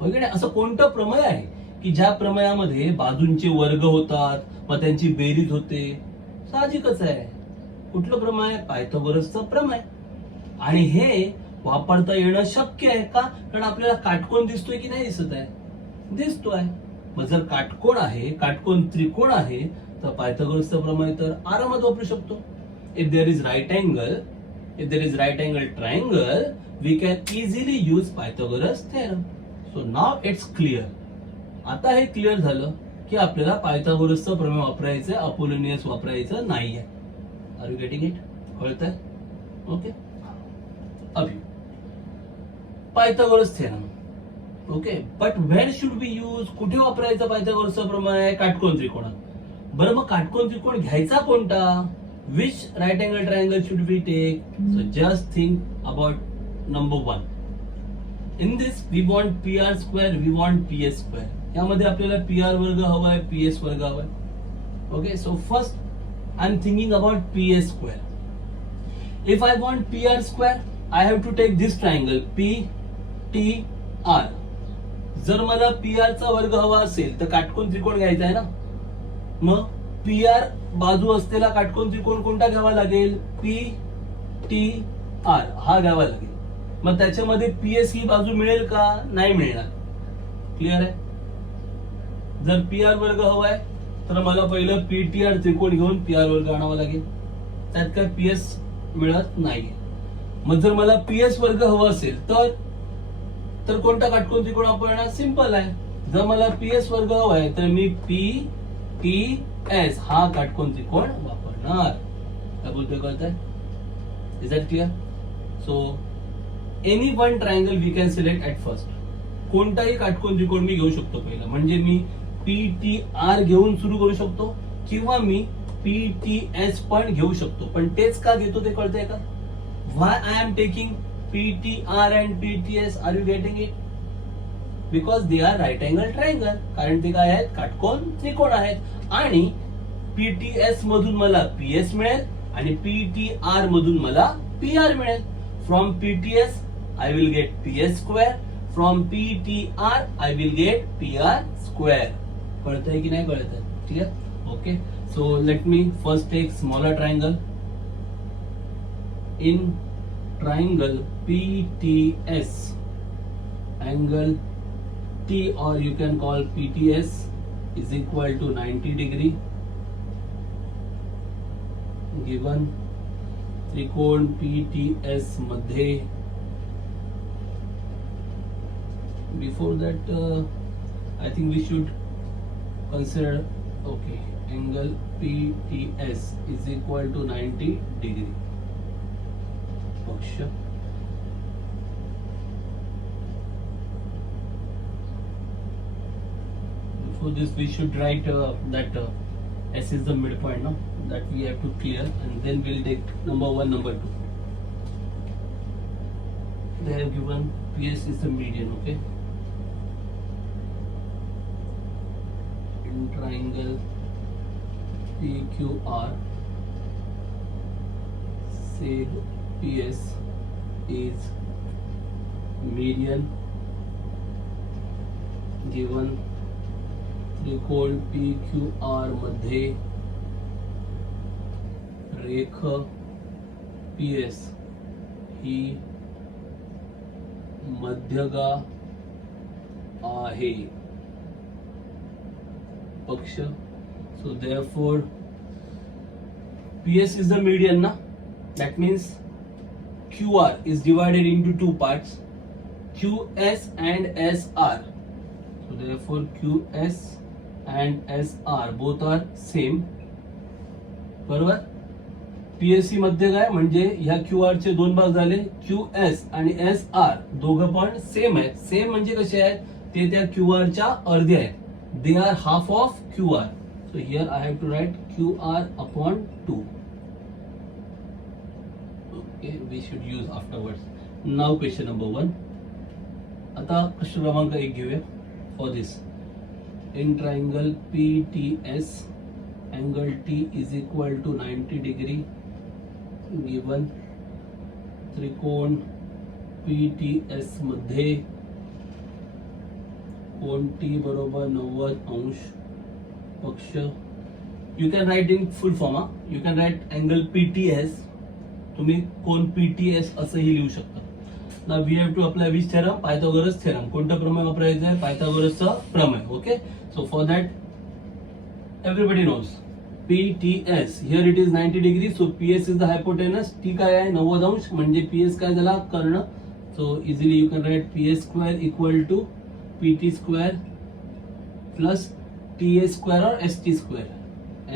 वगैरे असं कोणतं प्रमेय आहे की ज्या प्रमेयामध्ये बाजूंचे वर्ग होतात, मग त्यांची बेरीज होते? साहजिकच आहे. कुठलं प्रमेय? पायथागोरसचं प्रमेय. आणि हे वापरता येणं शक्य आहे का? कारण आपल्याला काटकोन दिसतोय की नाही दिसत आहे? दिसतोय. मग जर काटकोन आहे, काटकोन त्रिकोण आहे, तर पायथागोरसचं प्रमेय तर आरामात वापरू शकतो. If there is right angle, if there is right angle triangle, we can easily use Pythagoras theorem. So now it's clear. आता हे क्लिअर झालं की आपल्याला पायथागोरसचं प्रमेय वापरायचं, अपोलोनियस वापरायचं नाहीये. Are you getting it? कळतंय? ओके. अभी Pythagoras theorem. Okay, but where should be use? कुठे वापरायचं पायथागोरसचं प्रमेय? काटकोन त्रिकोणात. बरं, मग काटकोन त्रिकोण घ्यायचा कोणता? Which right angle triangle should we take? So just think about number 1. In this we want PR square, we want PS square. यामध्ये आपल्याला PR वर्ग हवाय, PS वर्ग हवाय. Okay, so first I'm thinking about PS square. If I want PR square, I have to take this triangle PTR. जर मला PR चा वर्ग हवा असेल तर काटकोन त्रिकोण घ्यायचा आहे ना. मग पी आर बाजू असलेला काटकोन त्रिकोण कोणता घ्यावा लागेल? पी टी आर हा घ्यावा लागेल. मग त्याच्यामध्ये पीएस ही बाजू मिळेल का? नाही मिळणार. क्लिअर आहे? जर पी आर वर्ग हवाय तर मला पहिलं पीटीआर त्रिकोण घेऊन पी आर वर्ग आणावा लागेल. त्यात काय पीएस मिळत नाहीये. मग जर मला पीएस वर्ग हवा असेल तर कोणता काटकोन त्रिकोण वापरणार? सिंपल आहे. जर मला पीएस वर्ग हवाय तर मी पी टी एस हा काटकोन त्रिकोण वापरणार. काय बोलतोय? कळतंय? Is that clear? So any one triangle we can select at first. कोणताही काटकोन त्रिकोण मी घेऊ शकतो पहिला. म्हणजे मी PTR घेऊन सुरू करू शकतो किंवा मी PTS पण घेऊ शकतो. पण तेच का घेतो ते कळतंय का? Why I am taking PTR and PTS? Are you getting it? Because they are right angle triangle. कारण ते काय आहेत? काटकोन त्रिकोण आहेत. आणि PTS मधून मला PS मिळेल आणि PTR मधून मला PR मिळेल. From PTS I will get PS square. From PTR I will get PR square. कळतंय की नाही कळतंय? ठीक आहे? Okay. So let me first take smaller triangle. In triangle PTS, angle T or you can call PTS is equal to 90 degree. Given त्रिकोण PTS मध्ये, before that I think we should consider, okay, angle PTS is equal to 90 degree. पक्ष before this we should write that S is the midpoint, no? That we have to clear, and then we'll take number 1, number 2. They have given PS is the median, okay? In triangle PQR, say PS is median given त्रिकोण PQR मध्ये रेख PS ही मध्यगा आहे. पक्ष. So therefore PS is the median, na? That means QR is divided into two parts, QS and SR. So therefore QS and SR both are same. बरोबर. PSC मध्ये काय म्हणजे ह्या QR चे दोन भाग झाले, QS आणि SR दोघं पण सेम आहेत. सेम म्हणजे कसे आहेत? ते त्या QR च्या अर्धे आहेत. They are half of QR. So here I have to write QR upon 2. Okay, we should use afterwards. Now question number 1. आता प्रश्न क्रमांक 1 घेऊया. For this, in triangle PTS, angle T is equal to 90 degree. Given त्रिकोण PTS मध्ये कोण T बरोबर 90 अंश. पक्ष. You can write in full form. You can write angle PTS. तुम्ही कोण PTS असंही लिहू शकता. Now we have to apply which theorem? Pythagoras theorem. कोणतं प्रमेय वापरायचं आहे? पायथागोरसचं प्रमेय. Okay. So for that everybody knows PTS. Here it is 90 degree. So PS is the hypotenuse. T काय आहे? 90 अंश. म्हणजे PS काय झाला? कर्ण. So easily you can write PS square equal to PT square plus TA square or ST square.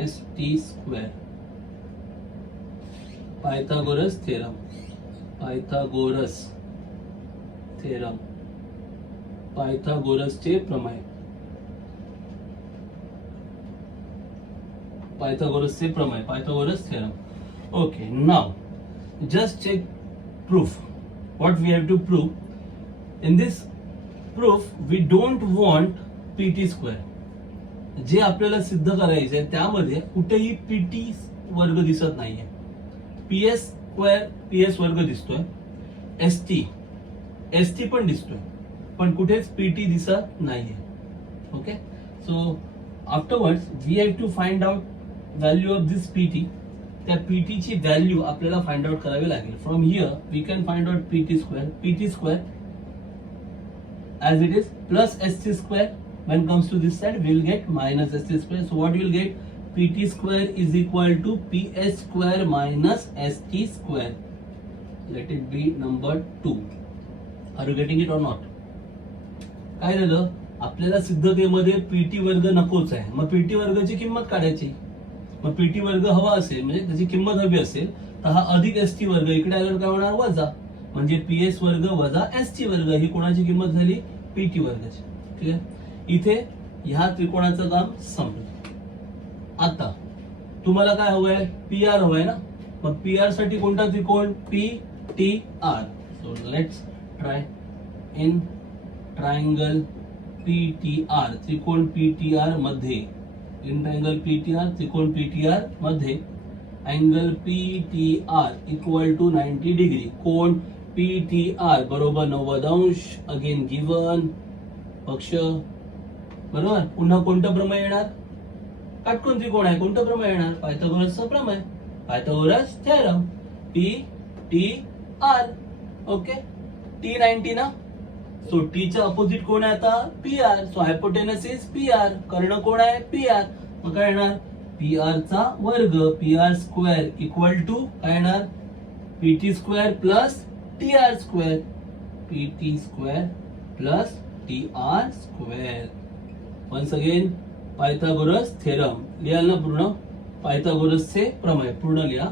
ST square. Pythagoras theorem. Pythagoras theorem. Pythagoras चे प्रमेय. Pythagoras चे प्रमेय. Pythagoras theorem. Okay, now just check proof. What we have to prove? In this proof we don't want PT square. जे आपल्याला सिद्ध करायचे त्यामध्ये कुठेही PT वर्ग दिसत नाहीये. PS स्क्वेअर PS वर्ग दिसतोय. ST पण दिसतोय, पण कुठेच PT दिसत नाहीये. Okay. So afterwards we have to find out value of this PT. त्या PT ची व्हॅल्यू आपल्याला फाइंड आउट करावी लागेल. From here we can find out PT square as it is plus ST square. When comes to this side we will get minus ST square. So what you will get? PT square is equal to PS square minus ST square. Let it be number 2. Are you getting it or not? काय झालं? आपल्याला सिद्धतेमध्ये PT वर्ग नकोच आहे. मग PT वर्गाची किंमत काढायची. मग PT वर्ग हवा असेल म्हणजे त्याची किंमत हवी असेल तर हा अधिक ST वर्ग इकडे आल्यावर काय होणार? वजा. म्हणजे PS वर्ग वजा ST वर्ग ही कोणाची किंमत झाली? PT वर्गाची. ठीक आहे. इथे ह्या त्रिकोणाचं काम संपलं. आता तुम्हाला काय हवंय, पी आर हवंय ना, मग पी आर साठी कोणता त्रिकोण, P T R. So let's try in triangle P T R, त्रिकोण पी टी आर मध्ये, in triangle P T R, त्रिकोण पी टी आर मध्ये angle P T R equal to 90 डिग्री. कोण पी टी आर बरोबर 90 अंश. Again given पक्ष बरोबर. पुन्हा कोणतं प्रमेय येणार, काटकोन त्रिकोण आहे, कोणतं प्रमेय येणार, पायथागोरसचं प्रमेय, Pythagoras theorem. P T R. Okay, T 90 ना, सो टी चा अपोजिट कोण आहे आता, P R. So hypotenuse is P R, कर्ण कोण आहे, पी आर. मग काय येणार, पी आर चा वर्ग, P R square equal to काय येणार, P T square plus T R square, P T square plus T R square. Once again Pythagoras theorem लिहाल ना पूर्ण, पायथागोरसचे प्रमेय पूर्ण लिहा,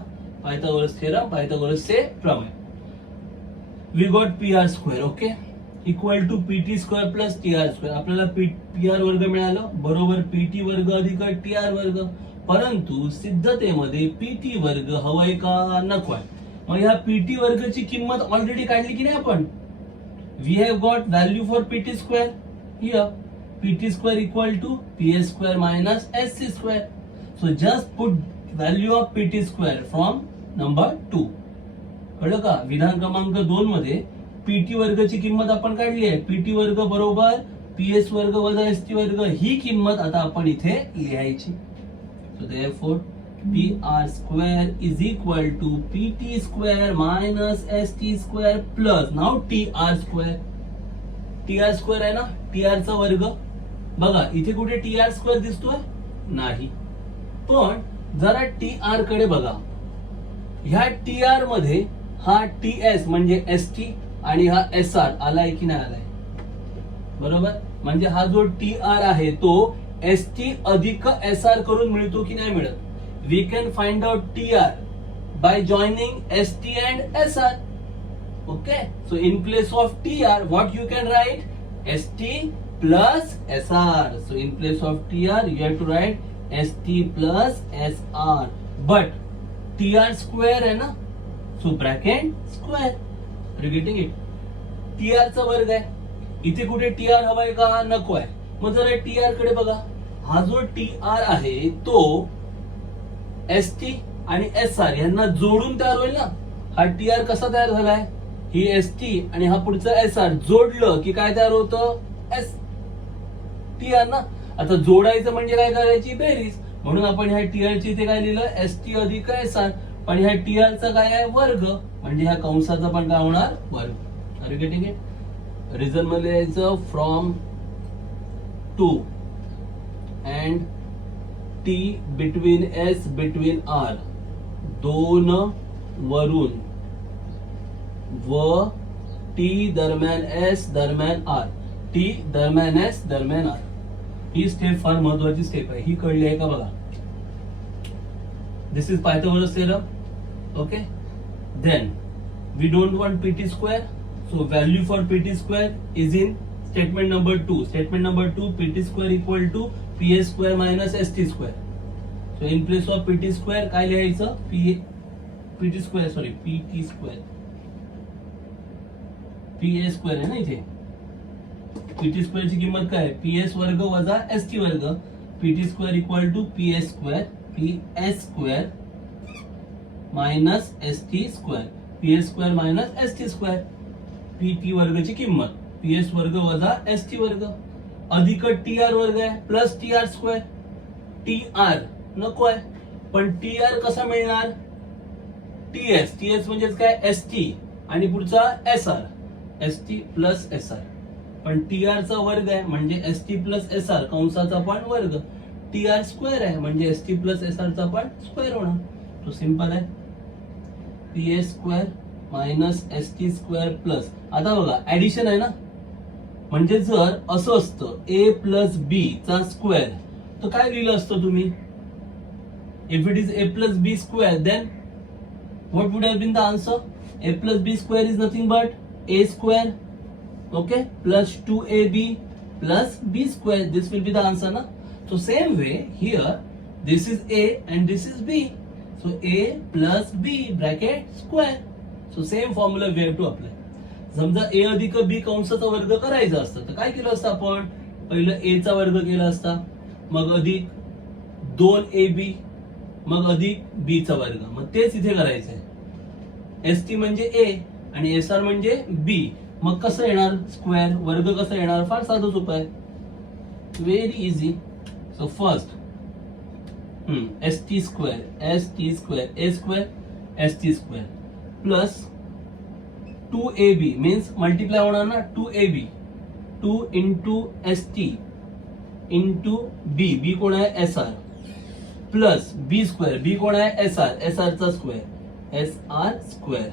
पायथागोरस थेरम, पायथागोरसचे प्रमेय. We got P R square. Okay, equal to P T square plus T R square. आपल्याला P R वर्ग मिळालं बरोबर पी टी वर्ग अधिक टी आर वर्ग. परंतु सिद्धतेमध्ये पी टी वर्ग हवाय का, नकोय. मग ह्या पी टी वर्गची किंमत ऑलरेडी काढली की नाही आपण. We have got value for P T square here, P T square equal to P S square minus S C square. So just put value of P T square from number 2. कळलं का, विधान क्रमांक 2 मध्ये PT वर्गची किंमत आपण काढली आहे. PT वर्ग बरोबर पीएस वर्ग वजा एस टी वर्ग, ही किंमत आता आपण इथे लिहायची. So therefore P R square is equal to P T square minus S T square plus now T R square. T R square आहे ना, टी आर चा वर्ग. बघा इथे कुठे टी आर स्क्वेअर दिसतोय, नाही. पण जरा टी आर कडे बघा, ह्या टी आर मध्ये हा टी एस म्हणजे एस टी आणि हा एस आर आलाय की नाही आलाय, बरोबर. म्हणजे हा जो टी आर आहे तो एस टी अधिक एस आर करून मिळतो की नाही मिळत. We can find out T R by joining S T and S R. Okay, so in place of T R what you can write, S T plus S R. So in place of T R you have to write S T plus S R. But T R square आहे ना, so bracket square. Getting it. T R चा वर्ग आहे, इथे कुठे T R हवाय का, नको आहे. मग जरा टी आर कडे बघा, हा जो टी आर आहे तो एस टी आणि एस आर यांना जोडून तयार होईल ना. हा टी आर कसा तयार झालाय, ही एस टी आणि हा पुढचा एस आर जोडलं की काय तयार होतं, एस टी आर ना. आता जोडायचं म्हणजे काय करायची, बेरीज. म्हणून आपण ह्या टी आर ची इथे काय लिहिलं, एस टी अधिक एस आर. पण ह्या टी आर चा काय आहे, वर्ग. म्हणजे ह्या कंसाचा पण काय होणार, वर्ग. Are you getting it. Reason मध्ये यायचं from 2 and T between S between R, 2 वरून व टी दरम्यान एस दरम्यान आर, टी दरम्यान एस दरम्यान आर. ही स्टेप फार महत्वाची स्टेप आहे, ही कळली आहे का बघा. This is Pythagoras theorem. Okay, then we don't want pt square, so value for pt square is in statement number 2. Statement number 2, pt square equal to ps square minus st square. So in place of pt square काय लिहायचं, pt square sorry pt square, ps square आहे ना इथे. pt square ची किंमत काय आहे, ps वर्ग वजा st वर्ग. pt square equal to ps square, ps square minus S T square, P S square minus S T square. P T वर्गची किंमत पी एस वर्ग वजा एस टी वर्ग अधिक टी आर वर्ग आहे plus T R square. T R नको आहे, पण टी आर कसा मिळणार, टी एस. टी एस म्हणजेच काय, एस टी आणि पुढचा S R, S T plus S R. पण टी आर चा वर्ग आहे म्हणजे S T plus S R कंसाचा पण वर्ग. टी आर स्क्वेअर आहे म्हणजे S T plus S R चा पण स्क्वेअर होणार. तो सिंपल आहे, P S square minus S T square plus. आता बघा ऍडिशन आहे ना, म्हणजे जर असं असतं ए प्लस बी चा स्क्वेअर तर काय लिहिलं असतं तुम्ही, if it is A plus B square then what would have been the answer. A plus B square is nothing but A square, okay, plus 2ab plus b square. This will be the answer, na? So same way here, this is a and this is b. So a plus b bracket square. So same formula we have to apply. समजा a अधिक b कंसाचा वर्ग करायचा असता तर काय केलं असतं आपण? पहिलं a चा वर्ग केला असता, मग अधिक 2ab, मग अधिक b चा वर्ग. मग तेच इथे करायचंय. st म्हणजे a आणि sr म्हणजे b. मग कसं येणार स्क्वेअर? वर्ग कसं येणार? फार साधं सोपं आहे. Very easy. So first st square a square st square plus 2ab means multiply होणार ना, 2ab 2 into st into b कोण आहे sr plus b square, b कोण आहे sr चा स्क्वेअर sr स्क्वेअर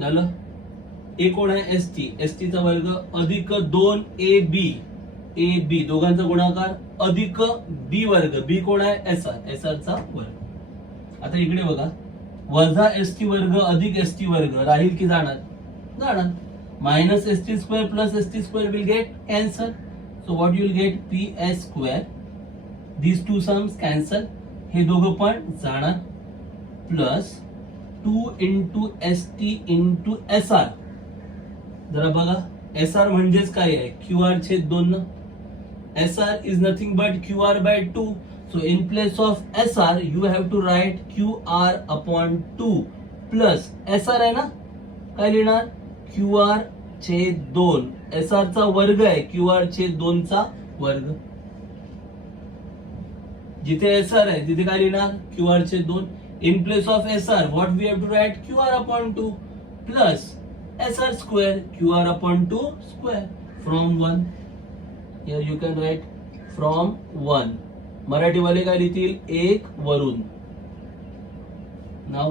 झालं. a कोण आहे st चा वर्ग अधिक 2ab दोघांचा गुणाकार अधिक b वर्ग, b कोण आहे sr चा वर्ग. आता इकडे बघा, वजा st वर्ग अधिक st वर्ग राहील की जाणार? Minus st square plus st square will get cancel. So what you will gate ps square. These two sums cancel, हे दोघं पण जाणार, plus 2 into st into sr. जरा बघा, sr म्हणजेच काय आहे? QR छेद 2 ना. sr is nothing but QR by 2. So in place of sr you have to write QR upon 2 plus sr आहे ना, काय लिहिणार? QR छेद 2. sr चा वर्ग आहे, QR छेद 2 चा वर्ग. जिथे sr आहे तिथे काय लिहिणार? QR छेद 2. In place of sr what we have to write? QR upon 2 plus sr square, QR upon 2 square from 1. Here you can write from 1. Marathi वाले काय लिहितील? 1 वरून. Now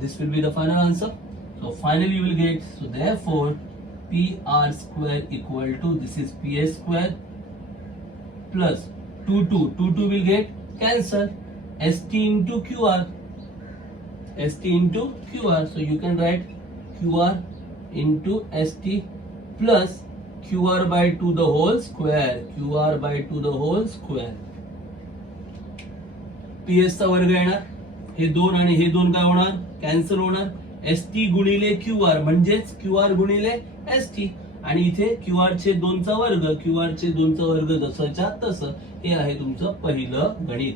this will be the final answer. So finally you will get, so therefore PR square equal to, this is PS square plus 2 will get cancel, ST into QR. So you can write QR into ST plus QR by 2 the whole square. PS चा वर्ग येणार, हे 2 आणि हे 2 काय होणार? Cancel होणार. ST गुणिले QR म्हणजेच QR गुणिले ST, आणि इथे QR छेद 2 चा वर्ग जसंच्या तसं. हे आहे तुमचं पहिलं गणित.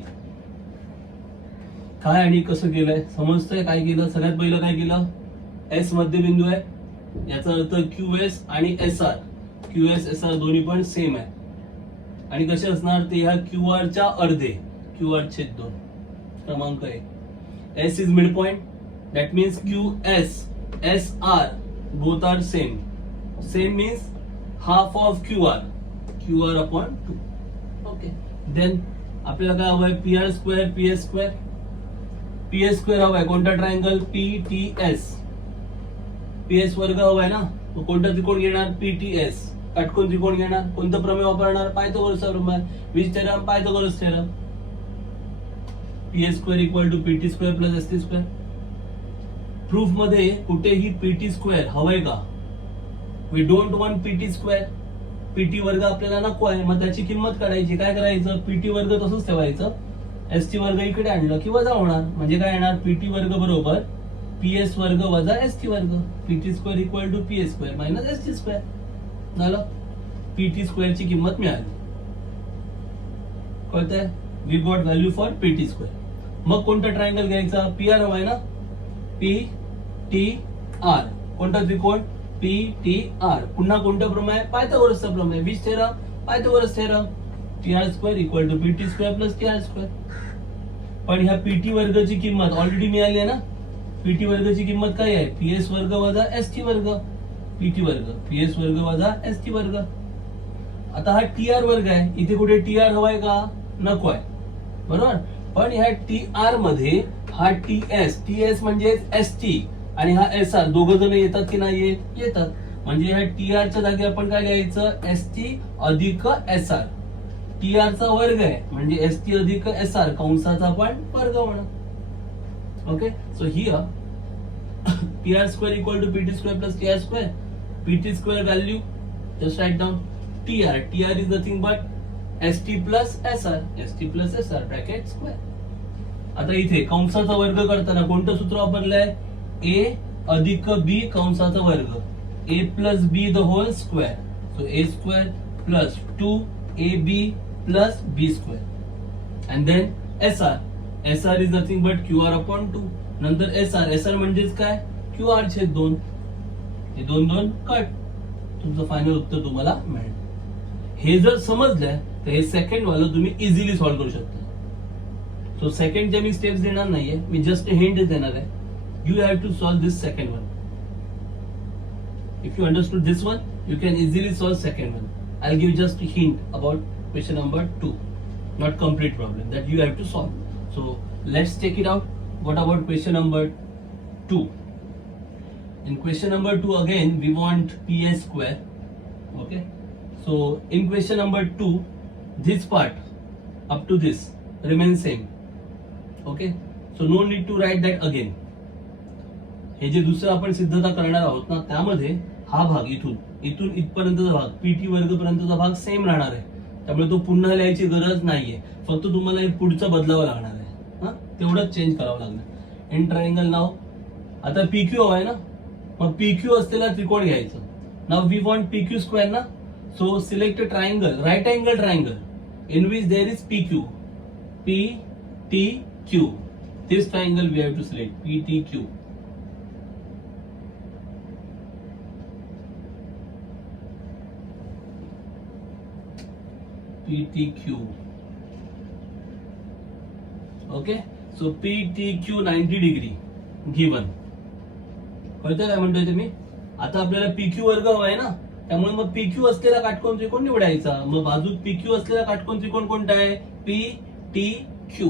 काय आणि कसं केलंय समजतंय? काय केलं? सगळ्यात पहिलं काय केलं? S मध्यबिंदू आहे, याचा अर्थ QS आणि SR. QS SR दोन्ही पण सेम आहे, आणि कसे असणार ते? ह्या QR च्या अर्धे, QR छेद 2. क्रमांक 1. S is midpoint, that means QS SR both are same means half of QR upon 2. Okay, then आपल्याला काय हवंय? PR स्क्वेअर PS स्क्वेअर हवाय. कोणता ट्रायंगल? PTS. PS वर्ग हवाय ना, कोणता त्रिकोण घेणार? PTS. काटकोन त्रिकोण घेणार. कोणतं प्रमेय वापरणार? पायथागोरसचा प्रमेय. Which theorem? Pythagoras theorem. PS square equal to PT square plus ST square. Proof मध्ये कुठेही PT स्क्वेअर हवंय का? We don't want PT square. PT वर्ग आपल्याला नको आहे, मग त्याची किंमत काढायची. काय करायचं? PT वर्ग तसंच ठेवायचं, ST वर्ग इकडे आणलं की वजा होणार. म्हणजे काय येणार? PT वर्ग बरोबर PS वर्ग वजा ST वर्ग. PT square equal to PS square minus ST square झालं. PT स्क्वेअर ची किंमत मिळाली. कळतंय? We got value for PT square. मग कोणता ट्रायंगल घ्यायचा? PR हवाय ना, PTR. कोणता त्रिकोण? PTR. पुन्हा कोणतं प्रमेय? पायथागोरसचा प्रमेय. Which theorem? Pythagoras theorem. PR square equal to PT square plus TR square. पण ह्या PT वर्गची किंमत ऑलरेडी मिळाली आहे ना. PT वर्गची किंमत काय आहे? PS वर्ग वजा ST वर्ग. PT वर्ग PS वर्ग वजा ST वर्ग. आता हा TR वर्ग आहे, इथे कुठे TR हवाय का? नको आहे, बरोबर. पण ह्या TR मध्ये हा TS म्हणजे ST आणि हा SR दोघ जण येतात की नाही येतात. म्हणजे ह्या TR च्या जागी आपण काय लिहायचं? ST अधिक SR. TR चा वर्ग आहे म्हणजे ST अधिक SR कंसाचा पण वर्ग होणार. Okay, so here PR square equal to PT square plus TR square. PT square value just write down TR. TR is nothing but ST plus SR. ST plus SR bracket square. आता इथे कंसाचा वर्ग करताना कोणतं सूत्र वापरलंय? A अधिक B कंसाचा वर्ग. A plus B the whole square. So A square plus 2AB plus B square. And then SR. SR is nothing but QR upon 2. नंतर SR. SR म्हणजेच काय? QR छेद 2. हे 2 2 कट. तुमचं फायनल उत्तर तुम्हाला मिळेल. हे जर समजलं तर हे सेकंड वाला तुम्ही इझिली सॉल्व्ह करू शकता. सो सेकंडच्या मी स्टेप्स देणार नाहीये, मी जस्ट हिंट देणार आहे. You have to solve this second one. If you understood this one, you can easily solve second one. I'll give just a hint about question number 2. Not complete problem that you have to solve. So let's take it out. What about question number 2? In question number 2 again we want PS square. Okay. So in question number 2 this part up to this remains same. Okay. So no need to write that again. हे जे दुसरं आपण सिद्धता करणार आहोत ना त्यामध्ये हा भाग इथून इथपर्यंतचा भाग पीटी वर्ग पर्यंतचा भाग सेम राहणार आहे. त्यामुळे तो पुन्हा लिहायची गरज नाहीये. फक्त तुम्हाला हे पुढचं बदलावं लागणार आहे. हा तेवढंच चेंज करावं लागणार. इन ट्रायंगल नाव आता PQ हवाय ना, मग PQ असलेला त्रिकोण घ्यायचं. Now we want PQ square ना. So select triangle, right angle triangle in which there is PQ. PTQ. This triangle we have to select PTQ. PTQ. Okay, so PTQ 90 degree given. कळतं काय म्हणतोय तुम्ही? आता आपल्याला PQ वर्ग हवाय ना, त्यामुळे मग PQ असलेला काटकोन त्रिकोण निवडायचा. मग बाजूत PQ असलेला काटकोन त्रिकोण कोणता आहे? PTQ.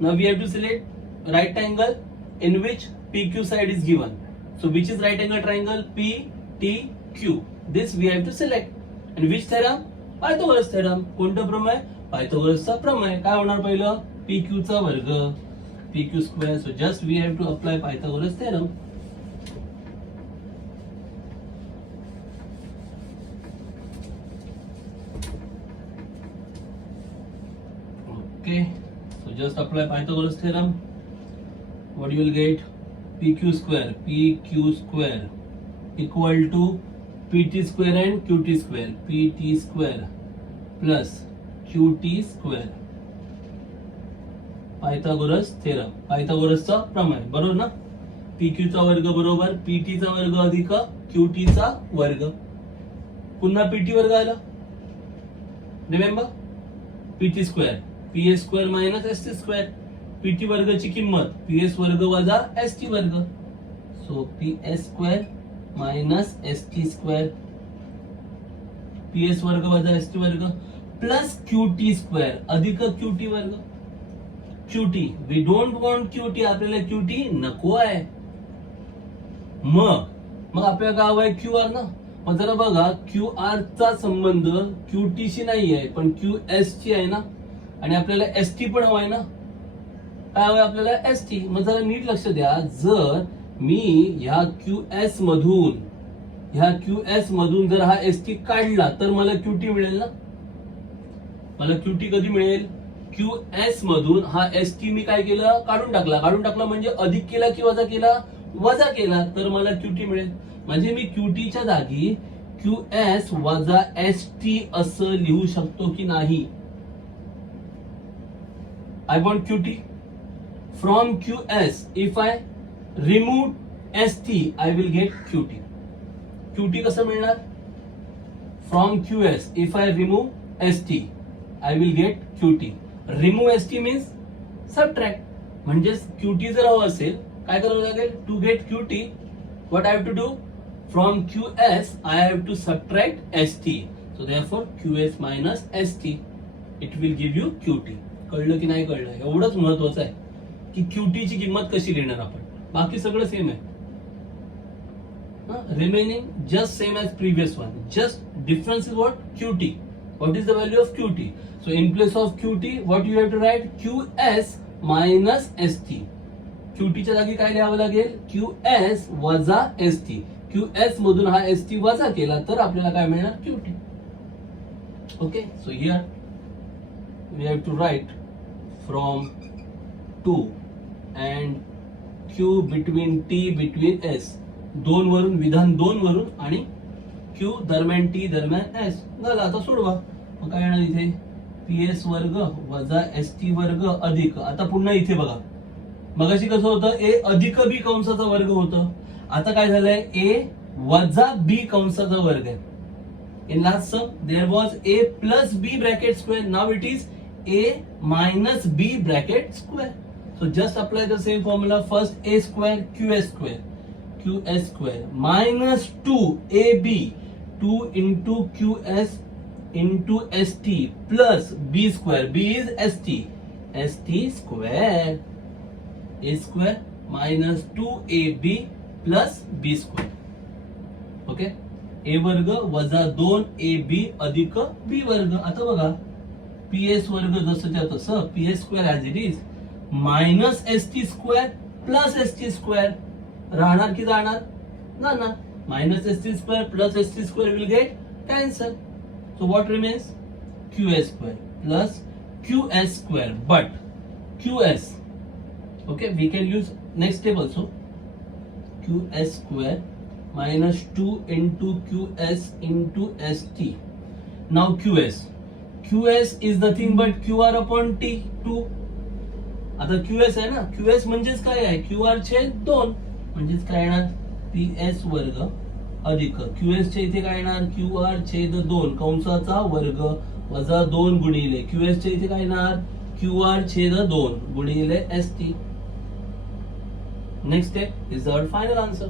Now we have to select right angle in which PQ side is given. So which is right angle triangle? PTQ. This we have to select. And which theorem? Pythagoras theorem. कोणतं प्रमेय? पायथागोरसचा प्रमेय. काय होणार पहिलं? PQ चा वर्ग, PQ square. So just we have to apply Pythagoras theorem. Okay, so just apply Pythagoras theorem. What you will get? PQ square equal to PT square and QT square. PT square plus QT square. Pythagoras theorem. पायथागोरसचा प्रमेय. बरोबर ना? PQ चा वर्ग बरोबर PT चा वर्ग अधिक QT चा वर्ग. पुन्हा PT वर्ग आला. Remember PT square. PS square minus ST square. PT वर्गाची किंमत PS वर्ग वजा ST वर्ग. So PS square minus ST square. PS वर्ग वजा ST वर्ग प्लस QT स्क्वेअर अधिक QT वर्ग. QT we don't want QT. आपल्याला QT नको आहे. मग आपल्याला काय हवंय? QR ना. मग जरा बघा QR चा संबंध QT शी नाही आहे पण QS ची आहे ना. आणि आपल्याला ST पण हवाय ना. काय हवंय आपल्याला? ST. मग जरा नीट लक्ष द्या. जर मी ह्या QS मधून जर हा ST काढला तर मला QT मिळेल ना. मला QT कधी मिळेल? QS मधून हा ST मी काय केलं? काढून टाकला म्हणजे अधिक केला की वजा केला? वजा केला. तर मला QT मिळेल. म्हणजे मी QT च्या जागी QS वजा ST असं लिहू शकतो की नाही? I want QT from QS. If I remove ST I will get QT. QT कसं मिळणार? From QS if I remove ST I will get QT. Remove ST means subtract. म्हणजेच QT जर हवं असेल काय करावं लागेल? To get QT what I have to do? From QS I have to subtract ST. So therefore QS minus ST it will give you QT. कळलं की नाही कळलं? एवढंच महत्वाचं आहे की QT ची किंमत कशी लिहिणार आपण. बाकी सगळं सेम आहे. Remaining just same as previous one. Just difference is what? QT. What is the value of QT? So in place of QT, what you have to write? QS minus ST. QT च्या जागी काय लिहावं लागेल? QS वजा ST. QS मधून हा ST वजा केला तर आपल्याला काय मिळणार? QT. Okay, so here we have to write from 2 and Q between T between S. 2 वरून विधान 2 वरून आणि Q दरम्यान T दरम्यान S झालं. आता सोडवा. मग काय येणार इथे PS वर्ग वजा ST वर्ग अधिक. आता पुन्हा इथे बघा, मगाशी कसं होतं A अधिक B कंसाचा वर्ग होतं. आता काय झालंय A वजा B कंसाचा वर्ग आहे. In last sum, there was A plus B bracket square. Now it is A minus B bracket square. So just apply the same formula. First A square, QS square. QS square minus 2AB. 2 into QS into ST plus B square. B is ST. ST square. A square minus 2AB plus B square. Okay. A वर्ग वजा 2AB अधिक B वर्ग. आता बघा PS वर्ग जसंच्या तसं PS square as it is minus ST square plus ST square राहणार की जाणार ना. Minus ST square plus ST square will get cancel. So what remains QS square plus QS square. But QS, okay, we can use next step also. QS square minus 2 into QS into ST. Now QS. QS is nothing but QR upon T 2. आता QS आहे ना, QS म्हणजेच काय आहे QR छेद 2 म्हणजेच काय येणार PS वर्ग अधिक QS च्या इथे काय येणार QR छेद 2 कंसाचा वर्ग वजा 2 गुणिले QS च्या इथे काय येणार QR छेद 2 गुणिले ST. Next step is our final answer.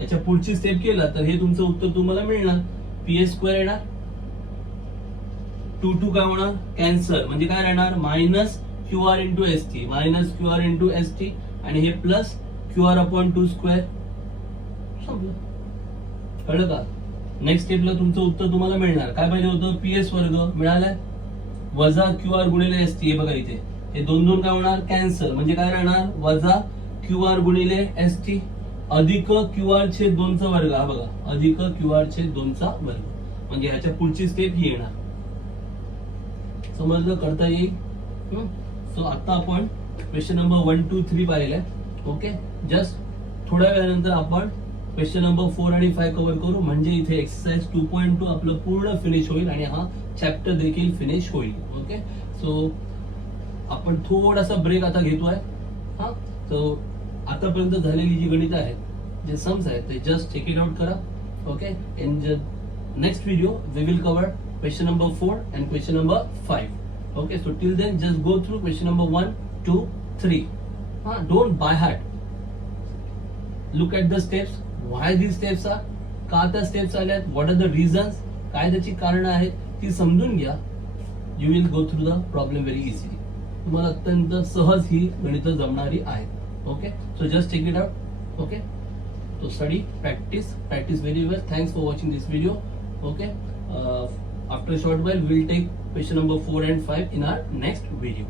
याच्या पुढची स्टेप केला तर हे तुमचं उत्तर तुम्हाला मिळणार. PS स्क्वेअर येणार 2 काय होणार कॅन्सल म्हणजे काय राहणार minus QR into ST minus QR into ST आणि हे प्लस QR अपॉन 2 स्क्वेअर. संपलं. कळलं का. नेक्स्ट स्टेपला तुमचं उत्तर तुम्हाला मिळणार. काय पाहिजे होतं PS वर्ग मिळालाय वजा QR गुणिले ST. हे बघा इथे हे 2 काय होणार कॅन्सल म्हणजे काय राहणार वजा QR गुणिले ST अधिक QR छेद 2 चा वर्ग. हा बघा अधिक QR छेद 2 चा वर्ग म्हणजे ह्याच्या पुढची स्टेप ही येणार. समजलं करता येईल. सो आता आपण क्वेश्चन नंबर 1, 2, 3 पाहिलंय. ओके, जस्ट थोड्या वेळानंतर आपण क्वेश्चन नंबर 4 आणि 5 कव्हर करू म्हणजे इथे एक्सरसाइज 2.2 आपलं पूर्ण फिनिश होईल आणि हा चॅप्टर देखील फिनिश होईल. ओके, सो आपण थोडासा ब्रेक आता घेतोय. हा, सो आतापर्यंत झालेली जी गणित आहेत जे सम्स आहेत ते जस्ट चेक इट आउट करा. Okay, in next video we will cover question number 4 and question number 5. Okay, so till then just go through question number 1, 2, 3. Don't by heart. Look at the steps. Why these steps are? का त्या steps आल्यात? What are the reasons? काय त्याची कारण आहेत ती समजून घ्या. You will go through the problem very easily. तुम्हाला अत्यंत सहज ही गणित जमणारी आहेत. Okay, so just check it out. Okay, so study, practice very well. Thanks for watching this video. Okay, after a short while we will take question number 4 and 5 in our next video.